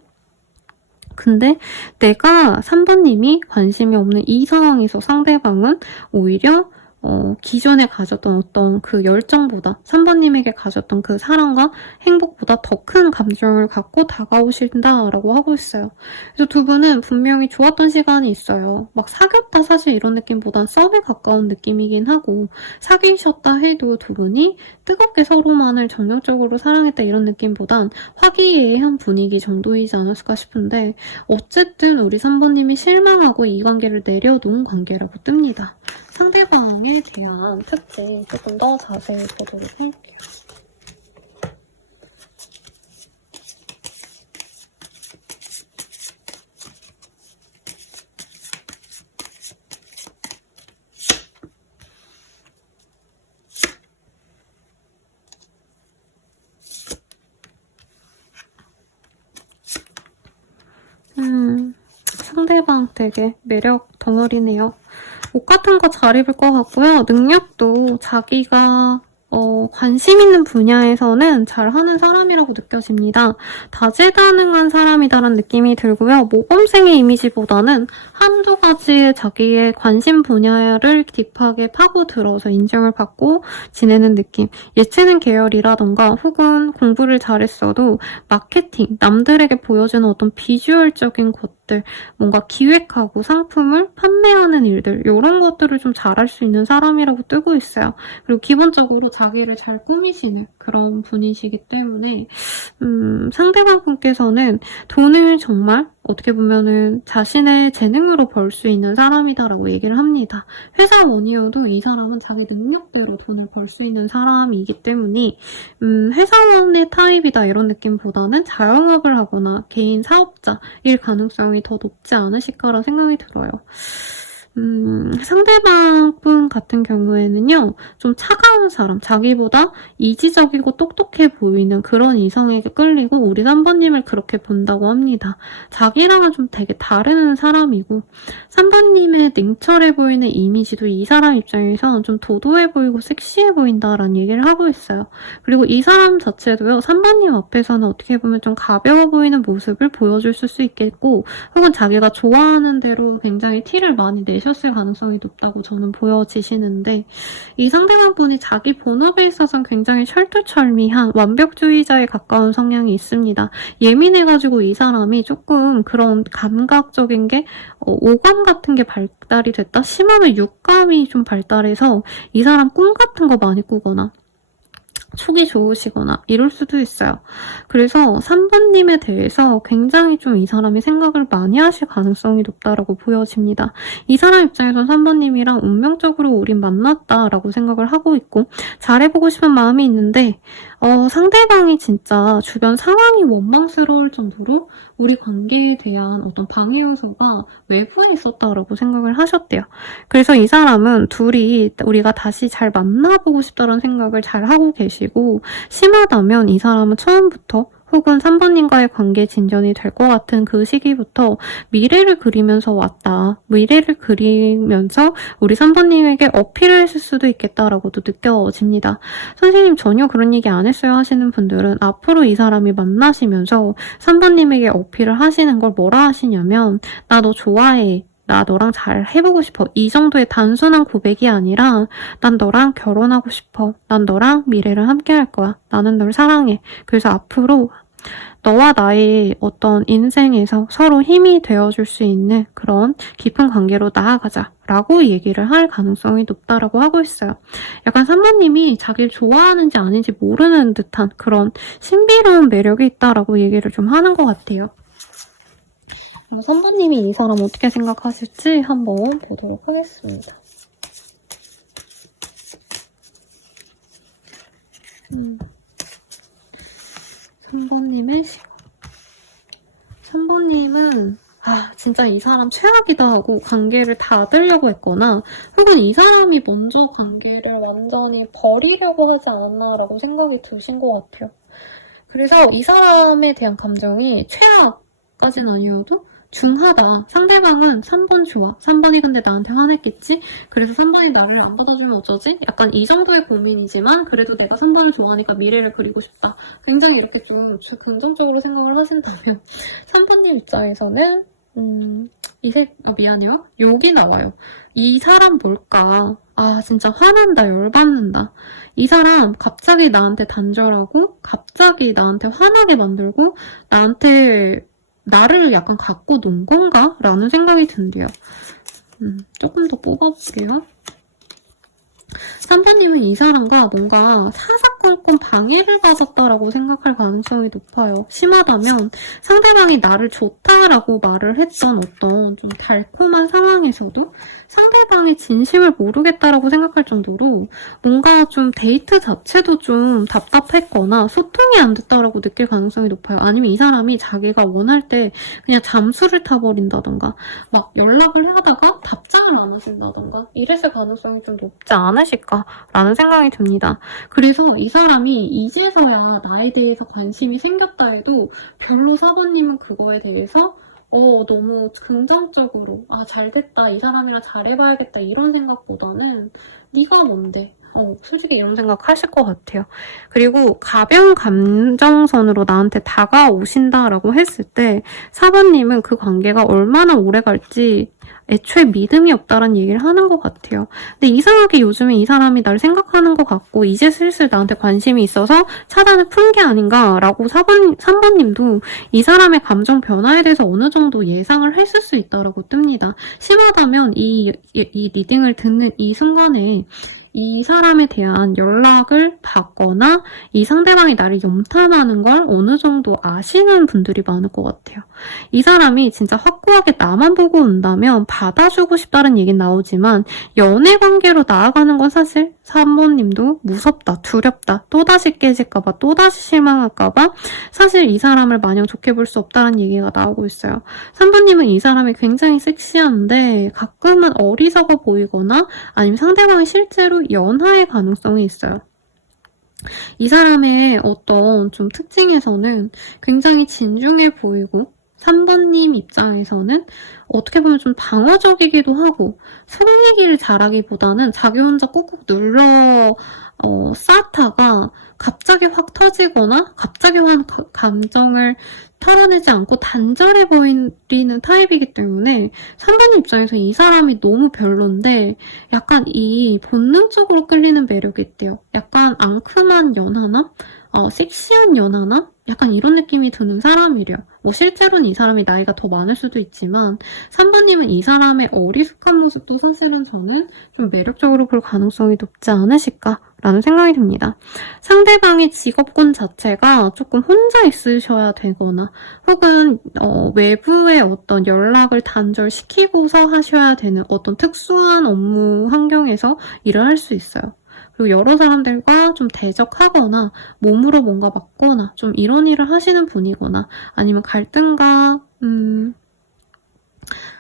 근데 내가 3번님이 관심이 없는 이 상황에서 상대방은 오히려 기존에 가졌던 어떤 그 열정보다 3번님에게 가졌던 그 사랑과 행복보다 더 큰 감정을 갖고 다가오신다라고 하고 있어요. 그래서 두 분은 분명히 좋았던 시간이 있어요. 막 사귀었다 사실 이런 느낌보단 썸에 가까운 느낌이긴 하고, 사귀셨다 해도 두 분이 뜨겁게 서로만을 정열적으로 사랑했다 이런 느낌보단 화기애애한 분위기 정도이지 않았을까 싶은데, 어쨌든 우리 3번님이 실망하고 이 관계를 내려놓은 관계라고 뜹니다. 상대방에 대한 특징 조금 더 자세히 보도록 할게요. 상대방 되게 매력 덩어리네요. 옷 같은 거 잘 입을 것 같고요. 능력도 자기가 관심 있는 분야에서는 잘하는 사람이라고 느껴집니다. 다재다능한 사람이다라는 느낌이 들고요. 모범생의 이미지보다는 한두 가지의 자기의 관심 분야를 딥하게 파고들어서 인정을 받고 지내는 느낌. 예체능 계열이라던가 혹은 공부를 잘했어도 마케팅, 남들에게 보여주는 어떤 비주얼적인 것들, 뭔가 기획하고 상품을 판매하는 일들, 이런 것들을 좀 잘할 수 있는 사람이라고 뜨고 있어요. 그리고 기본적으로 자기를 잘 꾸미시는 그런 분이시기 때문에 상대방 분께서는 돈을 정말 어떻게 보면은 자신의 재능으로 벌 수 있는 사람이다라고 얘기를 합니다. 회사원이어도 이 사람은 자기 능력대로 돈을 벌 수 있는 사람이기 때문에 회사원의 타입이다 이런 느낌보다는 자영업을 하거나 개인 사업자일 가능성이 더 높지 않으실까라 생각이 들어요. 상대방 분 같은 경우에는요, 좀 차가운 사람, 자기보다 이지적이고 똑똑해 보이는 그런 이성에게 끌리고 우리 3번님을 그렇게 본다고 합니다. 자기랑은 좀 되게 다른 사람이고, 3번님의 냉철해 보이는 이미지도 이 사람 입장에선 좀 도도해 보이고 섹시해 보인다라는 얘기를 하고 있어요. 그리고 이 사람 자체도요, 3번님 앞에서는 어떻게 보면 좀 가벼워 보이는 모습을 보여줄 수 있겠고, 혹은 자기가 좋아하는 대로 굉장히 티를 많이 내셨을 가능성이 높다고 저는 보여지시는데, 이 상대방 분이 자기 본업에 있어서는 굉장히 철두철미한 완벽주의자에 가까운 성향이 있습니다. 예민해가지고 이 사람이 조금 그런 감각적인 게 오감 같은 게 발달이 됐다? 심하면 육감이 좀 발달해서 이 사람 꿈 같은 거 많이 꾸거나 촉이 좋으시거나 이럴 수도 있어요. 그래서 3번님에 대해서 굉장히 좀 이 사람이 생각을 많이 하실 가능성이 높다라고 보여집니다. 이 사람 입장에선 3번님이랑 운명적으로 우린 만났다라고 생각을 하고 있고 잘해보고 싶은 마음이 있는데 상대방이 진짜 주변 상황이 원망스러울 정도로 우리 관계에 대한 어떤 방해 요소가 외부에 있었다라고 생각을 하셨대요. 그래서 이 사람은 둘이 우리가 다시 잘 만나보고 싶다는 생각을 잘 하고 계시고, 심하다면 이 사람은 처음부터 혹은 3번님과의 관계 진전이 될 것 같은 그 시기부터 미래를 그리면서 왔다. 미래를 그리면서 우리 3번님에게 어필을 했을 수도 있겠다라고도 느껴집니다. 선생님 전혀 그런 얘기 안 했어요 하시는 분들은 앞으로 이 사람이 만나시면서 3번님에게 어필을 하시는 걸 뭐라 하시냐면, 나 너 좋아해. 나 너랑 잘 해보고 싶어. 이 정도의 단순한 고백이 아니라 난 너랑 결혼하고 싶어. 난 너랑 미래를 함께 할 거야. 나는 널 사랑해. 그래서 앞으로 너와 나의 어떤 인생에서 서로 힘이 되어줄 수 있는 그런 깊은 관계로 나아가자 라고 얘기를 할 가능성이 높다라고 하고 있어요. 약간 3번님이 자기를 좋아하는지 아닌지 모르는 듯한 그런 신비로운 매력이 있다라고 얘기를 좀 하는 것 같아요. 3번님이 이 사람 어떻게 생각하실지 한번 보도록 하겠습니다. 3번님의 시각. 3번님은 진짜 이 사람 최악이다 하고 관계를 닫으려고 했거나 혹은 이 사람이 먼저 관계를 완전히 버리려고 하지 않았나라고 생각이 드신 것 같아요. 그래서 이 사람에 대한 감정이 최악까지는 아니어도 중하다. 상대방은 3번 좋아. 3번이 근데 나한테 화냈겠지? 그래서 3번이 나를 안 받아주면 어쩌지? 약간 이 정도의 고민이지만 그래도 내가 3번을 좋아하니까 미래를 그리고 싶다. 굉장히 이렇게 좀 긍정적으로 생각을 하신다면 3번님 입장에서는 미안해요. 욕이 나와요. 이 사람 뭘까? 진짜 화난다, 열받는다. 이 사람 갑자기 나한테 단절하고 갑자기 나한테 화나게 만들고 나를 약간 갖고 논 건가? 라는 생각이 든대요. 조금 더 뽑아볼게요. 3번님은 이 사람과 뭔가 사사건건 방해를 받았다라고 생각할 가능성이 높아요. 심하다면 상대방이 나를 좋다라고 말을 했던 어떤 좀 달콤한 상황에서도 상대방의 진심을 모르겠다라고 생각할 정도로 뭔가 좀 데이트 자체도 좀 답답했거나 소통이 안 됐다라고 느낄 가능성이 높아요. 아니면 이 사람이 자기가 원할 때 그냥 잠수를 타버린다던가 막 연락을 하다가 답장을 안 하신다던가 이랬을 가능성이 좀 높지 않으실까라는 생각이 듭니다. 그래서 이 사람이 이제서야 나에 대해서 관심이 생겼다 해도 별로 4번님은 그거에 대해서 너무 긍정적으로 잘됐다, 이 사람이랑 잘해봐야겠다 이런 생각보다는 네가 뭔데? 솔직히 이런 생각 하실 것 같아요. 그리고 가벼운 감정선으로 나한테 다가오신다라고 했을 때 4번님은 그 관계가 얼마나 오래 갈지 애초에 믿음이 없다라는 얘기를 하는 것 같아요. 근데 이상하게 요즘에 이 사람이 날 생각하는 것 같고 이제 슬슬 나한테 관심이 있어서 차단을 푼 게 아닌가라고 3번님도 이 사람의 감정 변화에 대해서 어느 정도 예상을 했을 수 있다라고 뜹니다. 심하다면 이 리딩을 듣는 이 순간에 이 사람에 대한 연락을 받거나 이 상대방이 나를 염탐하는 걸 어느 정도 아시는 분들이 많을 것 같아요. 이 사람이 진짜 확고하게 나만 보고 온다면 받아주고 싶다는 얘기는 나오지만 연애 관계로 나아가는 건 사실 3번님도 무섭다, 두렵다, 또다시 깨질까봐, 또다시 실망할까봐 사실 이 사람을 마냥 좋게 볼 수 없다는 얘기가 나오고 있어요. 3번님은 이 사람이 굉장히 섹시한데 가끔은 어리석어 보이거나 아니면 상대방이 실제로 연하의 가능성이 있어요. 이 사람의 어떤 좀 특징에서는 굉장히 진중해 보이고 3번님 입장에서는 어떻게 보면 좀 방어적이기도 하고 속 얘기를 잘하기보다는 자기 혼자 꾹꾹 눌러 쌓다가 갑자기 확 터지거나 갑자기 확 감정을 털어내지 않고 단절해 버리는 타입이기 때문에 3번 입장에서 이 사람이 너무 별론데 약간 이 본능적으로 끌리는 매력이 있대요. 약간 앙큼한 연하남? 섹시한 연하남? 약간 이런 느낌이 드는 사람이래요. 뭐 실제로는 이 사람이 나이가 더 많을 수도 있지만 3번님은 이 사람의 어리숙한 모습도 사실은 저는 좀 매력적으로 볼 가능성이 높지 않으실까라는 생각이 듭니다. 상대방의 직업군 자체가 조금 혼자 있으셔야 되거나 혹은 외부의 어떤 연락을 단절시키고서 하셔야 되는 어떤 특수한 업무 환경에서 일을 할 수 있어요. 그리고 여러 사람들과 좀 대적하거나 몸으로 뭔가 맞거나 좀 이런 일을 하시는 분이거나 아니면 갈등과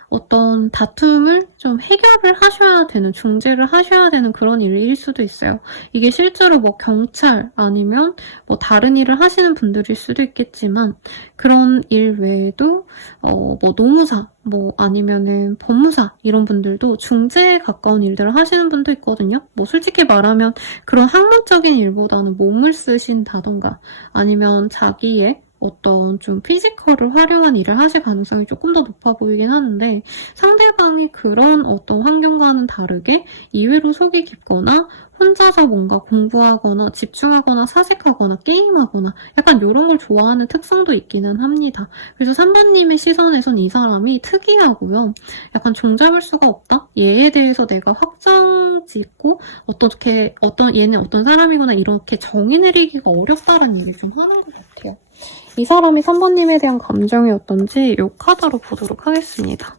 어떤 다툼을 좀 해결을 하셔야 되는, 중재를 하셔야 되는 그런 일일 수도 있어요. 이게 실제로 뭐 경찰 아니면 뭐 다른 일을 하시는 분들일 수도 있겠지만 그런 일 외에도 뭐 노무사, 뭐 아니면은 법무사 이런 분들도 중재에 가까운 일들을 하시는 분도 있거든요. 뭐 솔직히 말하면 그런 학문적인 일보다는 몸을 쓰신다던가 아니면 자기의 어떤 좀 피지컬을 활용한 일을 하실 가능성이 조금 더 높아 보이긴 하는데 상대방이 그런 어떤 환경과는 다르게 이외로 속이 깊거나 혼자서 뭔가 공부하거나 집중하거나 사색하거나 게임하거나 약간 이런 걸 좋아하는 특성도 있기는 합니다. 그래서 3번님의 시선에선 이 사람이 특이하고요. 약간 종잡을 수가 없다? 얘에 대해서 내가 확정 짓고 얘는 어떤 사람이구나 이렇게 정의 내리기가 어렵다는 얘기를 좀 하는 것 같아요. 이 사람이 3번님에 대한 감정이 어떤지 이 카드로 보도록 하겠습니다.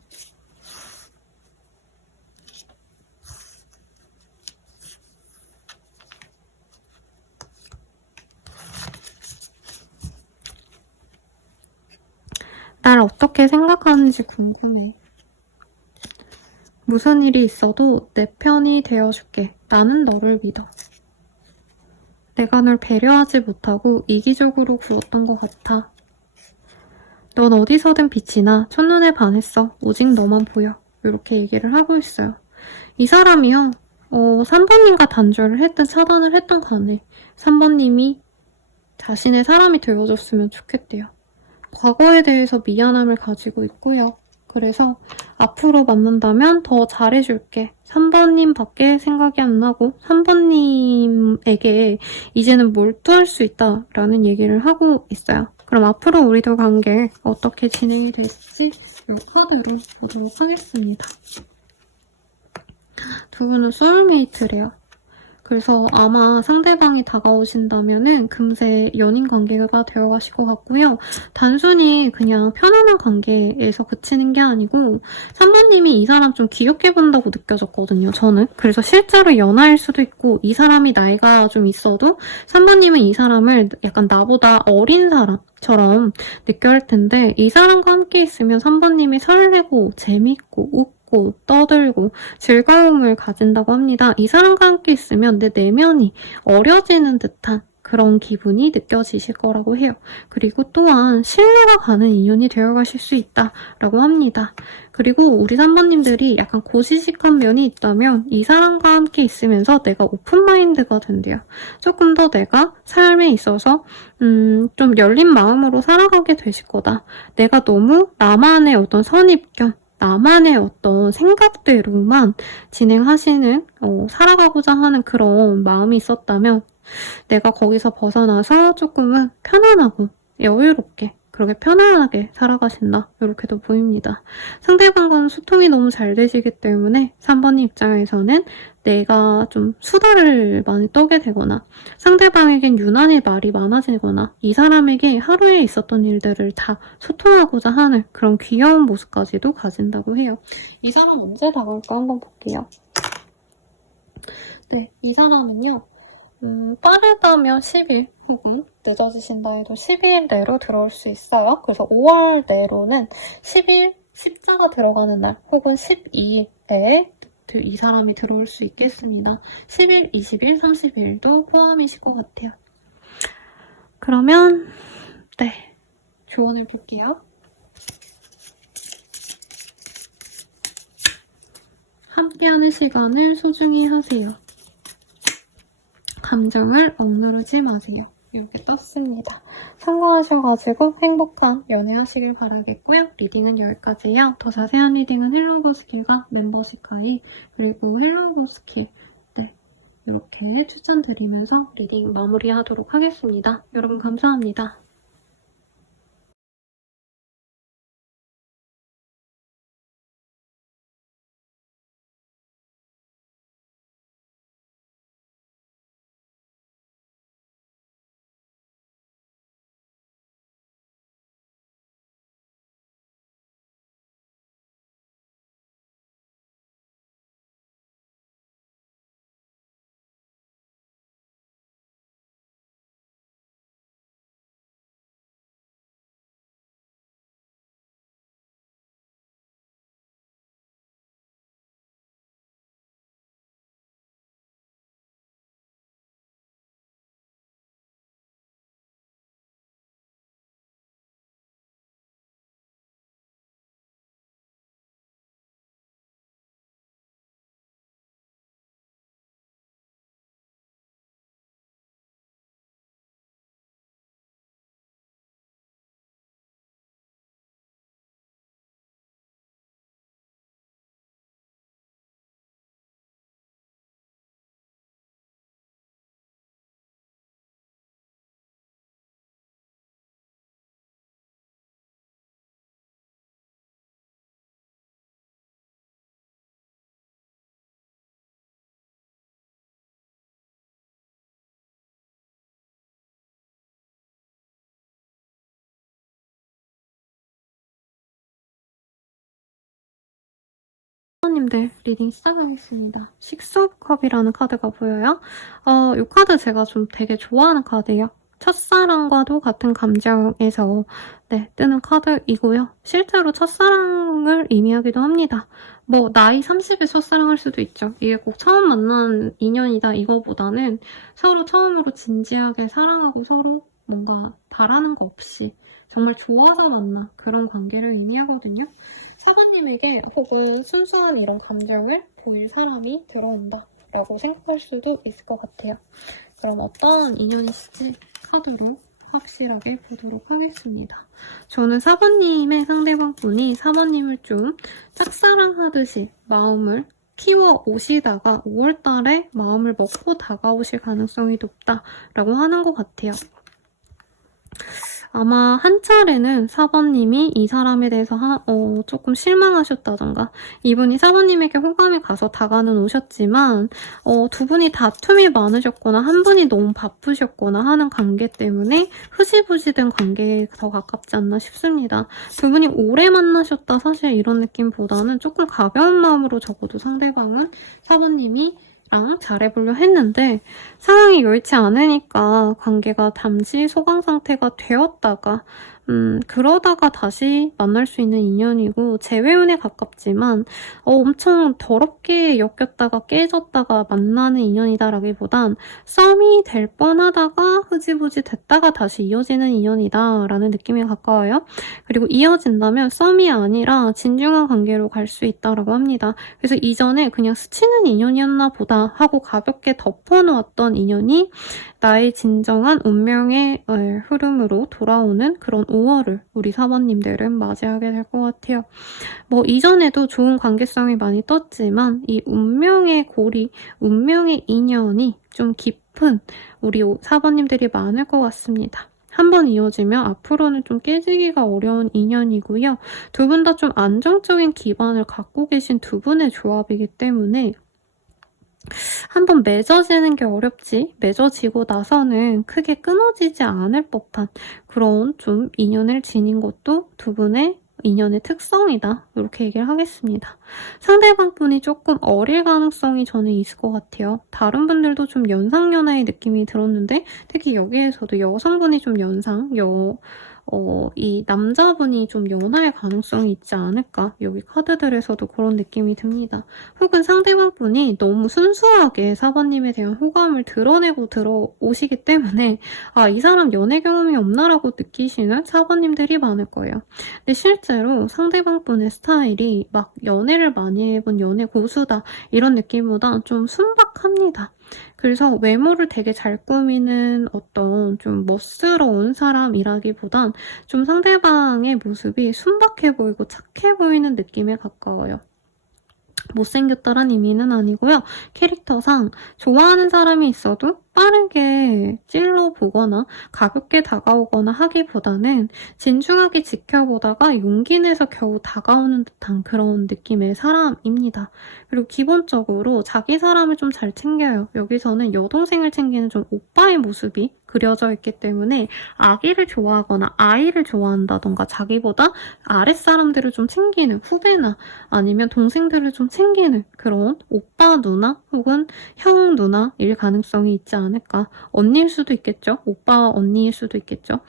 날 어떻게 생각하는지 궁금해. 무슨 일이 있어도 내 편이 되어줄게. 나는 너를 믿어. 내가 널 배려하지 못하고 이기적으로 굴었던 것 같아. 넌 어디서든 빛이 나. 첫눈에 반했어. 오직 너만 보여. 이렇게 얘기를 하고 있어요. 이 사람이요. 3번님과 단절을 했든 차단을 했든 간에 3번님이 자신의 사람이 되어줬으면 좋겠대요. 과거에 대해서 미안함을 가지고 있고요. 그래서 앞으로 만난다면 더 잘해줄게. 3번님밖에 생각이 안 나고 3번님에게 이제는 몰두할 수 있다라는 얘기를 하고 있어요. 그럼 앞으로 우리들 관계 어떻게 진행이 될지 이 카드를 보도록 하겠습니다. 두 분은 소울메이트래요. 그래서 아마 상대방이 다가오신다면은 금세 연인 관계가 되어가실 것 같고요. 단순히 그냥 편안한 관계에서 그치는 게 아니고 3번님이 이 사람 좀 귀엽게 본다고 느껴졌거든요, 저는. 그래서 실제로 연하일 수도 있고 이 사람이 나이가 좀 있어도 3번님은 이 사람을 약간 나보다 어린 사람처럼 느껴할 텐데 이 사람과 함께 있으면 3번님이 설레고 재밌고 웃고 떠들고 즐거움을 가진다고 합니다. 이 사람과 함께 있으면 내 내면이 어려지는 듯한 그런 기분이 느껴지실 거라고 해요. 그리고 또한 신뢰가 가는 인연이 되어가실 수 있다라고 합니다. 그리고 우리 3번님들이 약간 고지식한 면이 있다면 이 사람과 함께 있으면서 내가 오픈마인드가 된대요. 조금 더 내가 삶에 있어서 좀 열린 마음으로 살아가게 되실 거다. 내가 너무 나만의 어떤 선입견 나만의 어떤 생각대로만 진행하시는, 살아가고자 하는 그런 마음이 있었다면 내가 거기서 벗어나서 조금은 편안하고 여유롭게 그렇게 편안하게 살아가신다. 이렇게도 보입니다. 상대방과는 소통이 너무 잘 되시기 때문에 3번님 입장에서는 내가 좀 수다를 많이 떠게 되거나 상대방에겐 유난히 말이 많아지거나 이 사람에게 하루에 있었던 일들을 다 소통하고자 하는 그런 귀여운 모습까지도 가진다고 해요. 이 사람 언제 다가올까 한번 볼게요. 네, 이 사람은요. 빠르다면 10일 혹은 늦어지신다 해도 12일 내로 들어올 수 있어요. 그래서 5월 내로는 10일, 10자가 들어가는 날 혹은 12일에 이 사람이 들어올 수 있겠습니다. 10일, 20일, 30일도 포함이실 것 같아요. 그러면 네, 조언을 빌게요. 함께하는 시간을 소중히 하세요. 감정을 억누르지 마세요. 이렇게 떴습니다. 성공하셔가지고 행복한 연애하시길 바라겠고요. 리딩은 여기까지예요. 더 자세한 리딩은 헬로우버스킬과 멤버십 가입 그리고 헬로우버스킬 이렇게 추천드리면서 리딩 마무리하도록 하겠습니다. 여러분 감사합니다. 4번님들 리딩 시작하겠습니다. 식스컵이라는 카드가 보여요. 이 카드 제가 좀 되게 좋아하는 카드예요. 첫사랑과도 같은 감정에서 뜨는 카드이고요. 실제로 첫사랑을 의미하기도 합니다. 뭐 나이 30에 첫사랑할 수도 있죠. 이게 꼭 처음 만난 인연이다 이거보다는 서로 처음으로 진지하게 사랑하고 서로 뭔가 바라는 거 없이 정말 좋아서 만나 그런 관계를 의미하거든요. 4번님에게 혹은 순수한 이런 감정을 보일 사람이 들어온다 라고 생각할 수도 있을 것 같아요. 그럼 어떤 인연이실지 카드로 확실하게 보도록 하겠습니다. 저는 4번님의 상대방분이 4번님을 좀 짝사랑하듯이 마음을 키워 오시다가 5월달에 마음을 먹고 다가오실 가능성이 높다라고 하는 것 같아요. 아마 한 차례는 4번님이 이 사람에 대해서 조금 실망하셨다던가 이분이 4번님에게 호감이 가서 다가는 오셨지만 두 분이 다툼이 많으셨거나 한 분이 너무 바쁘셨거나 하는 관계 때문에 흐지부지 된 관계에 더 가깝지 않나 싶습니다. 두 분이 오래 만나셨다 사실 이런 느낌보다는 조금 가벼운 마음으로 적어도 상대방은 4번님이 잘해보려 했는데 상황이 여의치 않으니까 관계가 잠시 소강 상태가 되었다가 그러다가 다시 만날 수 있는 인연이고 재회운에 가깝지만 엄청 더럽게 엮였다가 깨졌다가 만나는 인연이다라기보단 썸이 될 뻔하다가 흐지부지 됐다가 다시 이어지는 인연이다라는 느낌에 가까워요. 그리고 이어진다면 썸이 아니라 진중한 관계로 갈 수 있다라고 합니다. 그래서 이전에 그냥 스치는 인연이었나 보다 하고 가볍게 덮어놓았던 인연이 나의 진정한 운명의 흐름으로 돌아오는 그런 5월을 우리 4번님들은 맞이하게 될 것 같아요. 뭐 이전에도 좋은 관계성이 많이 떴지만 이 운명의 고리, 운명의 인연이 좀 깊은 우리 4번님들이 많을 것 같습니다. 한번 이어지면 앞으로는 좀 깨지기가 어려운 인연이고요. 두 분 다 좀 안정적인 기반을 갖고 계신 두 분의 조합이기 때문에 한번 맺어지는 게 어렵지 맺어지고 나서는 크게 끊어지지 않을 법한 그런 좀 인연을 지닌 것도 두 분의 인연의 특성이다 이렇게 얘기를 하겠습니다. 상대방 분이 조금 어릴 가능성이 저는 있을 것 같아요. 다른 분들도 좀 연상연하의 느낌이 들었는데 특히 여기에서도 여성분이 좀 이 남자분이 좀 연하의 가능성이 있지 않을까 여기 카드들에서도 그런 느낌이 듭니다. 혹은 상대방 분이 너무 순수하게 4번님에 대한 호감을 드러내고 들어오시기 때문에 이 사람 연애 경험이 없나라고 느끼시는 4번님들이 많을 거예요. 근데 실제로 상대방 분의 스타일이 막 연애를 많이 해본 연애 고수다 이런 느낌보다 좀 순박합니다. 그래서 외모를 되게 잘 꾸미는 어떤 좀 멋스러운 사람이라기보단 좀 상대방의 모습이 순박해 보이고 착해 보이는 느낌에 가까워요. 못생겼다란 의미는 아니고요. 캐릭터상 좋아하는 사람이 있어도 빠르게 찔러보거나 가볍게 다가오거나 하기보다는 진중하게 지켜보다가 용기 내서 겨우 다가오는 듯한 그런 느낌의 사람입니다. 그리고 기본적으로 자기 사람을 좀 잘 챙겨요. 여기서는 여동생을 챙기는 좀 오빠의 모습이 그려져 있기 때문에 아기를 좋아하거나 아이를 좋아한다던가 자기보다 아랫사람들을 좀 챙기는 후배나 아니면 동생들을 좀 챙기는 그런 오빠 누나 혹은 형 누나일 가능성이 있지 않을까. 언니일 수도 있겠죠. 오빠 언니일 수도 있겠죠.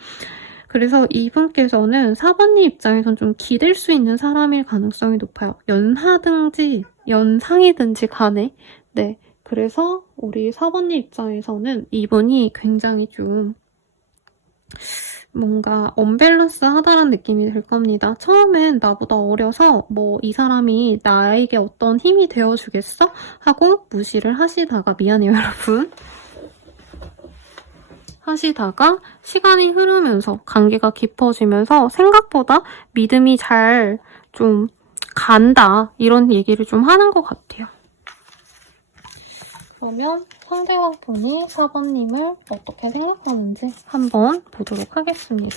그래서 이분께서는 4번님 입장에선 좀 기댈 수 있는 사람일 가능성이 높아요. 연하든지 연상이든지 간에. 네. 그래서 우리 4번님 입장에서는 이분이 굉장히 좀 뭔가 언밸런스하다라는 느낌이 들 겁니다. 처음엔 나보다 어려서 뭐 이 사람이 나에게 어떤 힘이 되어주겠어? 하고 무시를 하시다가 미안해요 여러분. 하시다가 시간이 흐르면서 관계가 깊어지면서 생각보다 믿음이 잘 좀 간다 이런 얘기를 좀 하는 것 같아요. 그러면 상대방 분이 4번님을 어떻게 생각하는지 한번 보도록 하겠습니다.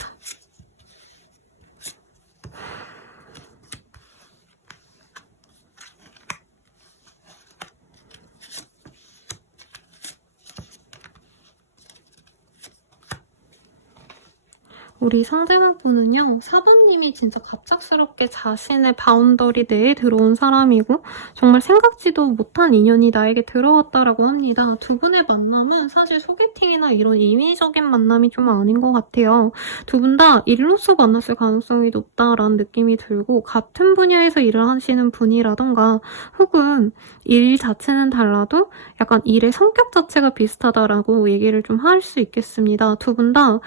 우리 상대방분은요, 사부님이 진짜 갑작스럽게 자신의 바운더리 내에 들어온 사람이고 정말 생각지도 못한 인연이 나에게 들어왔다라고 합니다. 두 분의 만남은 사실 소개팅이나 이런 임의적인 만남이 좀 아닌 것 같아요. 두 분 다 일로서 만났을 가능성이 높다라는 느낌이 들고 같은 분야에서 일을 하시는 분이라던가 혹은 일 자체는 달라도 약간 일의 성격 자체가 비슷하다라고 얘기를 좀 할 수 있겠습니다. 두 분 다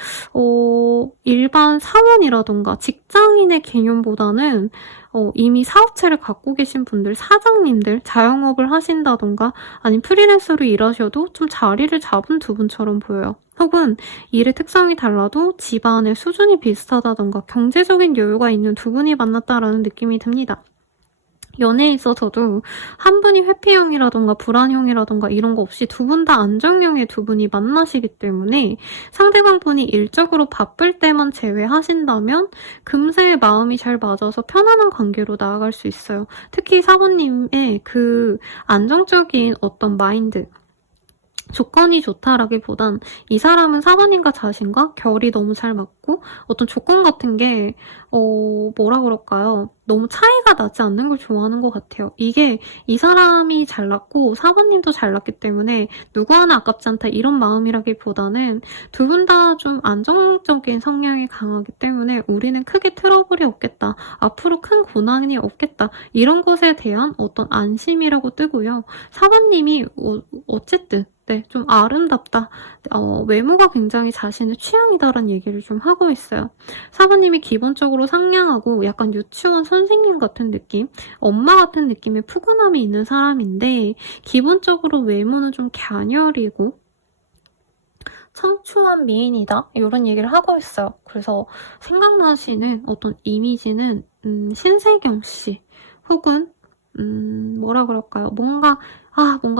일반 사원이라던가 직장인의 개념보다는 이미 사업체를 갖고 계신 분들, 사장님들, 자영업을 하신다던가 아니면 프리랜서로 일하셔도 좀 자리를 잡은 두 분처럼 보여요. 혹은 일의 특성이 달라도 집안의 수준이 비슷하다던가 경제적인 여유가 있는 두 분이 만났다라는 느낌이 듭니다. 연애에 있어서도 한 분이 회피형이라던가 불안형이라던가 이런 거 없이 두 분 다 안정형의 두 분이 만나시기 때문에 상대방 분이 일적으로 바쁠 때만 제외하신다면 금세 마음이 잘 맞아서 편안한 관계로 나아갈 수 있어요. 특히 사부님의 그 안정적인 어떤 마인드, 조건이 좋다라기보단 이 사람은 사부님과 자신과 결이 너무 잘 맞고 어떤 조건 같은 게 뭐라 그럴까요? 너무 차이가 나지 않는 걸 좋아하는 것 같아요. 이게 이 사람이 잘났고 사부님도 잘났기 때문에 누구 하나 아깝지 않다 이런 마음이라기보다는 두 분 다 좀 안정적인 성향이 강하기 때문에 우리는 크게 트러블이 없겠다. 앞으로 큰 고난이 없겠다. 이런 것에 대한 어떤 안심이라고 뜨고요. 사부님이 어쨌든 네, 좀 아름답다. 외모가 굉장히 자신의 취향이다라는 얘기를 좀 하고 있어요. 사부님이 기본적으로 상냥하고 약간 유치원 선생님 같은 느낌, 엄마 같은 느낌의 푸근함이 있는 사람인데 기본적으로 외모는 좀 갸녀리고 청초한 미인이다 이런 얘기를 하고 있어요. 그래서 생각나시는 어떤 이미지는 신세경 씨 혹은 뭐라 그럴까요? 뭔가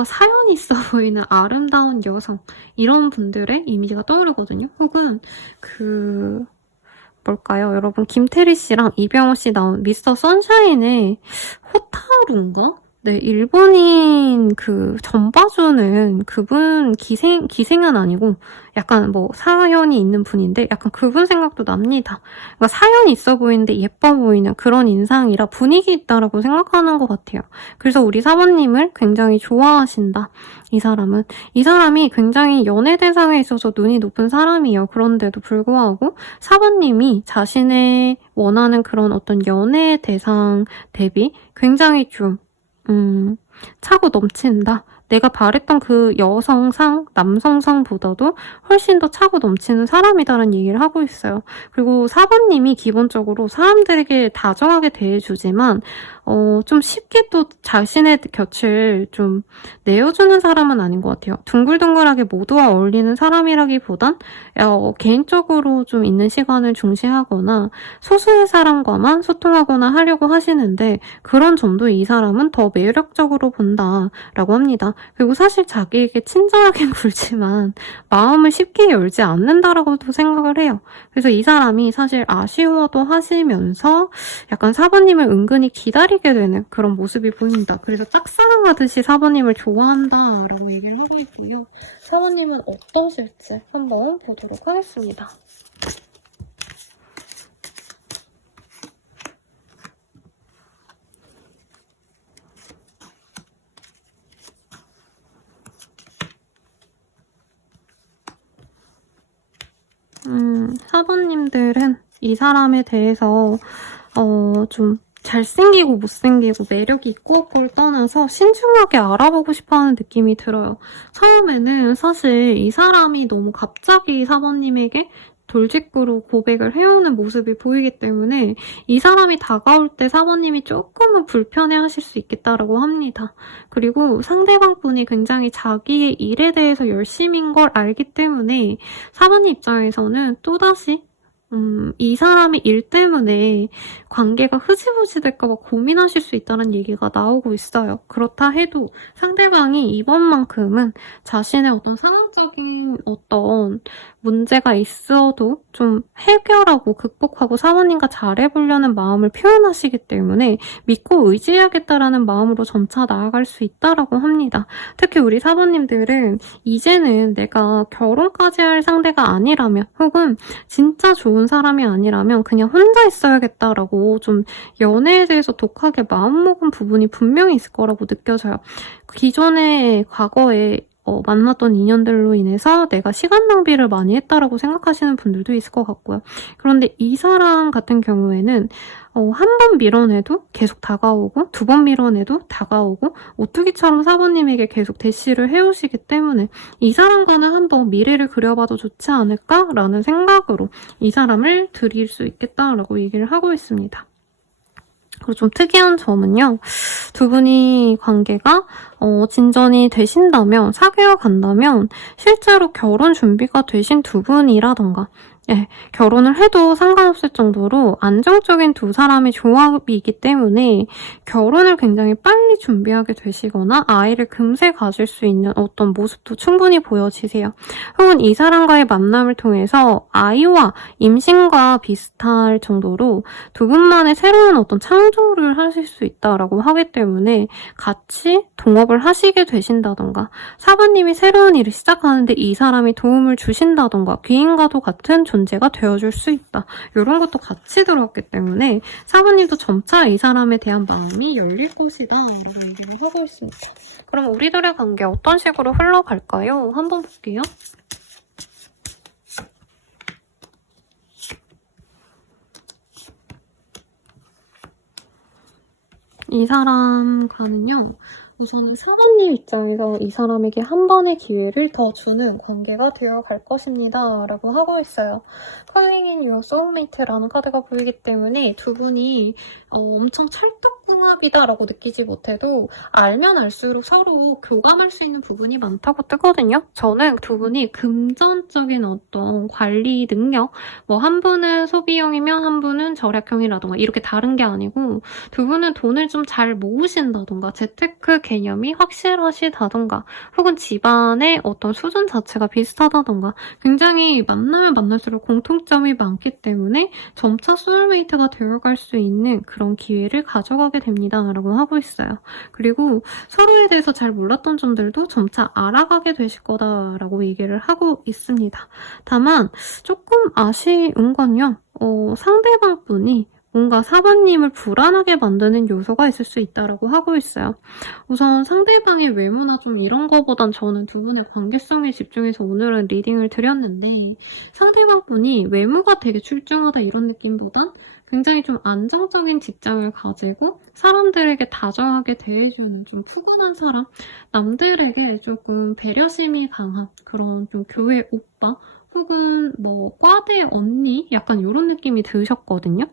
사연이 있어 보이는 아름다운 여성 이런 분들의 이미지가 떠오르거든요. 혹은 뭘까요? 여러분 김태리 씨랑 이병헌 씨 나온 미스터 선샤인의 호타루인가? 네, 일본인 전봐주는 그분 기생은 아니고 약간 사연이 있는 분인데 약간 그분 생각도 납니다. 그러니까 사연이 있어 보이는데 예뻐 보이는 그런 인상이라 분위기 있다라고 생각하는 것 같아요. 그래서 우리 사모님을 굉장히 좋아하신다. 이 사람이 굉장히 연애 대상에 있어서 눈이 높은 사람이에요. 그런데도 불구하고 사모님이 자신의 원하는 그런 어떤 연애 대상 대비 굉장히 좀 차고 넘친다. 내가 바랬던 그 여성상, 남성상보다도 훨씬 더 차고 넘치는 사람이다라는 얘기를 하고 있어요. 그리고 사부님이 기본적으로 사람들에게 다정하게 대해주지만 좀 쉽게 또 자신의 곁을 좀 내어주는 사람은 아닌 것 같아요. 둥글둥글하게 모두와 어울리는 사람이라기보단 개인적으로 좀 있는 시간을 중시하거나 소수의 사람과만 소통하거나 하려고 하시는데 그런 점도 이 사람은 더 매력적으로 본다라고 합니다. 그리고 사실 자기에게 친절하긴 굴지만 마음을 쉽게 열지 않는다라고도 생각을 해요. 그래서 이 사람이 사실 아쉬워도 하시면서 약간 사부님을 은근히 기다리게 되는 그런 모습이 보입니다. 그래서 짝사랑하듯이 사부님을 좋아한다라고 얘기를 하고 있고요. 사부님은 어떠실지 한번 보도록 하겠습니다. 사부님들은 이 사람에 대해서 좀 잘생기고 못생기고 매력이 있고 없고를 떠나서 신중하게 알아보고 싶어하는 느낌이 들어요. 처음에는 사실 이 사람이 너무 갑자기 사부님에게 돌직구로 고백을 해오는 모습이 보이기 때문에 이 사람이 다가올 때 사부님이 조금은 불편해하실 수 있겠다라고 합니다. 그리고 상대방 분이 굉장히 자기의 일에 대해서 열심인 걸 알기 때문에 사부님 입장에서는 또다시 이 사람의 일 때문에 관계가 흐지부지 될까봐 고민하실 수 있다는 얘기가 나오고 있어요. 그렇다 해도 상대방이 이번만큼은 자신의 어떤 상황적인 어떤 문제가 있어도 좀 해결하고 극복하고 사모님과 잘해보려는 마음을 표현하시기 때문에 믿고 의지해야겠다라는 마음으로 점차 나아갈 수 있다라고 합니다. 특히 우리 사모님들은 이제는 내가 결혼까지 할 상대가 아니라면 혹은 진짜 좋은 좋은 사람이 아니라면 그냥 혼자 있어야겠다라고 좀 연애에 대해서 독하게 마음먹은 부분이 분명히 있을 거라고 느껴져요. 기존의 과거에 만났던 인연들로 인해서 내가 시간 낭비를 많이 했다라고 생각하시는 분들도 있을 것 같고요. 그런데 이 사람 같은 경우에는 한 번 밀어내도 계속 다가오고 두 번 밀어내도 다가오고 오뚜기처럼 사부님에게 계속 대시를 해오시기 때문에 이 사람과는 한번 미래를 그려봐도 좋지 않을까라는 생각으로 이 사람을 드릴 수 있겠다라고 얘기를 하고 있습니다. 그리고 좀 특이한 점은요. 두 분이 관계가 진전이 되신다면, 사귀어 간다면 실제로 결혼 준비가 되신 두 분이라던가 결혼을 해도 상관없을 정도로 안정적인 두 사람의 조합이기 때문에 결혼을 굉장히 빨리 준비하게 되시거나 아이를 금세 가질 수 있는 어떤 모습도 충분히 보여지세요. 혹은 이 사람과의 만남을 통해서 아이와 임신과 비슷할 정도로 두 분만의 새로운 어떤 창조를 하실 수 있다라고 하기 때문에 같이 동업을 하시게 되신다던가 사부님이 새로운 일을 시작하는데 이 사람이 도움을 주신다던가 귀인과도 같은 존재가 되어줄 수 있다. 이런 것도 같이 들어왔기 때문에 사부님도 점차 이 사람에 대한 마음이 열릴 것이다 라고 얘기를 하고 있습니다. 그럼 우리들의 관계 어떤 식으로 흘러갈까요? 한번 볼게요. 이 사람과는요. 우선은 사부님 입장에서 이 사람에게 한 번의 기회를 더 주는 관계가 되어갈 것입니다. 라고 하고 있어요. Calling in your soulmate라는 카드가 보이기 때문에 두 분이 엄청 찰떡궁합이다 라고 느끼지 못해도 알면 알수록 서로 교감할 수 있는 부분이 많다고 뜨거든요. 저는 두 분이 금전적인 어떤 관리 능력, 뭐 한 분은 소비형이면 한 분은 절약형이라던가 이렇게 다른 게 아니고 두 분은 돈을 좀 잘 모으신다던가 재테크 개념이 확실하시다던가 혹은 집안의 어떤 수준 자체가 비슷하다던가 굉장히 만나면 만날수록 공통점이 많기 때문에 점차 소울메이트가 되어갈 수 있는 그런 기회를 가져가게 됩니다. 라고 하고 있어요. 그리고 서로에 대해서 잘 몰랐던 점들도 점차 알아가게 되실 거다라고 얘기를 하고 있습니다. 다만 조금 아쉬운 건요. 상대방 분이 뭔가 사부님을 불안하게 만드는 요소가 있을 수 있다라고 하고 있어요. 우선 상대방의 외모나 좀 이런 거보단 저는 두 분의 관계성에 집중해서 오늘은 리딩을 드렸는데 상대방 분이 외모가 되게 출중하다 이런 느낌보단 굉장히 좀 안정적인 직장을 가지고 사람들에게 다정하게 대해주는 좀 푸근한 사람, 남들에게 조금 배려심이 강한 그런 좀 교회 오빠 혹은 뭐 과대 언니 약간 이런 느낌이 드셨거든요.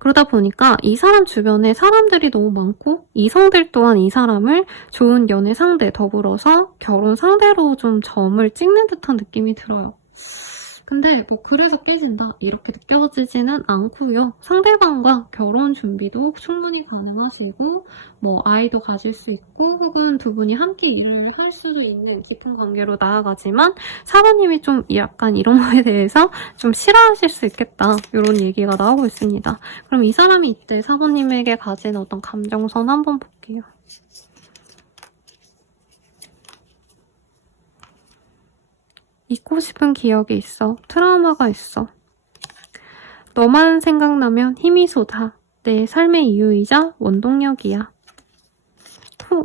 그러다 보니까 이 사람 주변에 사람들이 너무 많고 이성들 또한 이 사람을 좋은 연애 상대 더불어서 결혼 상대로 좀 점을 찍는 듯한 느낌이 들어요. 근데 뭐 그래서 깨진다 이렇게 느껴지지는 않고요. 상대방과 결혼 준비도 충분히 가능하시고 뭐 아이도 가질 수 있고 혹은 두 분이 함께 일을 할 수도 있는 깊은 관계로 나아가지만 사부님이 좀 약간 이런 거에 대해서 좀 싫어하실 수 있겠다 이런 얘기가 나오고 있습니다. 그럼 이 사람이 이때 사부님에게 가진 어떤 감정선 한번 볼게요. 잊고 싶은 기억이 있어. 트라우마가 있어. 너만 생각나면 힘이 솟아. 내 삶의 이유이자 원동력이야.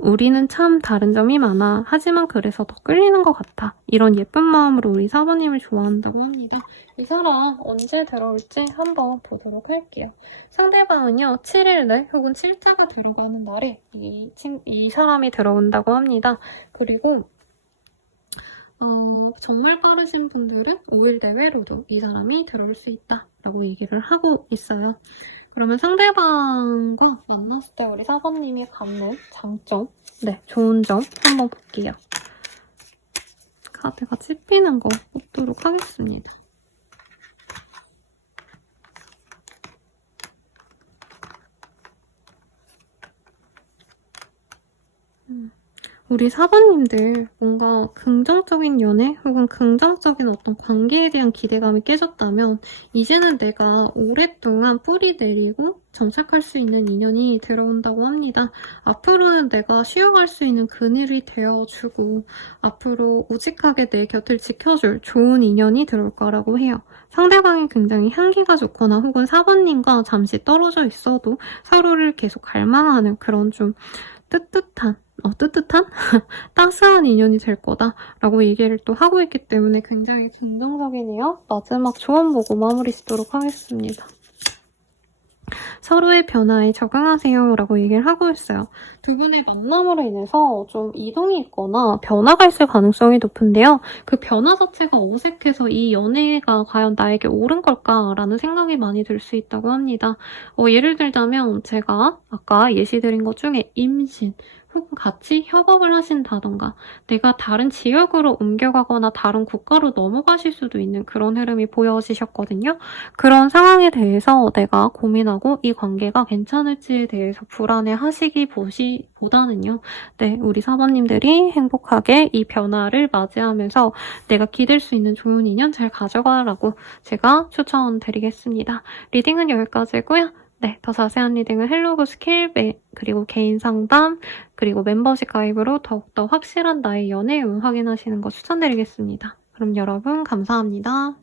우리는 참 다른 점이 많아. 하지만 그래서 더 끌리는 것 같아. 이런 예쁜 마음으로 우리 사부님을 좋아한다고 합니다. 이 사람 언제 들어올지 한번 보도록 할게요. 상대방은요. 7일날 혹은 7자가 들어가는 날에 이 사람이 들어온다고 합니다. 그리고 정말 빠르신 분들은 5일 내외로도 이 사람이 들어올 수 있다라고 얘기를 하고 있어요. 그러면 상대방과 만났을 때 우리 사부님이 갖는 장점, 좋은 점 한번 볼게요. 카드가 찝히는 거 뽑도록 하겠습니다. 우리 4번님들 뭔가 긍정적인 연애 혹은 긍정적인 어떤 관계에 대한 기대감이 깨졌다면 이제는 내가 오랫동안 뿌리 내리고 정착할 수 있는 인연이 들어온다고 합니다. 앞으로는 내가 쉬어갈 수 있는 그늘이 되어주고 앞으로 우직하게 내 곁을 지켜줄 좋은 인연이 들어올 거라고 해요. 상대방이 굉장히 향기가 좋거나 혹은 4번님과 잠시 떨어져 있어도 서로를 계속 갈망하는 그런 좀 뜨뜻한? 따스한 인연이 될 거다라고 얘기를 또 하고 있기 때문에 굉장히 긍정적이네요. 마지막 조언 보고 마무리 짓도록 하겠습니다. 서로의 변화에 적응하세요 라고 얘기를 하고 있어요. 두 분의 만남으로 인해서 좀 이동이 있거나 변화가 있을 가능성이 높은데요. 그 변화 자체가 어색해서 이 연애가 과연 나에게 옳은 걸까라는 생각이 많이 들 수 있다고 합니다. 예를 들자면 제가 아까 예시드린 것 중에 임신, 혹은 같이 협업을 하신다던가 내가 다른 지역으로 옮겨가거나 다른 국가로 넘어가실 수도 있는 그런 흐름이 보여지셨거든요. 그런 상황에 대해서 내가 고민하고 이 관계가 괜찮을지에 대해서 불안해하시기보다는요. 네, 우리 사모님들이 행복하게 이 변화를 맞이하면서 내가 기댈 수 있는 좋은 인연 잘 가져가라고 제가 추천드리겠습니다. 리딩은 여기까지고요. 네, 더 자세한 리딩은 헬로그 스킬, 그리고 개인 상담, 그리고 멤버십 가입으로 더욱더 확실한 나의 연애 운 확인하시는 거 추천드리겠습니다. 그럼 여러분 감사합니다.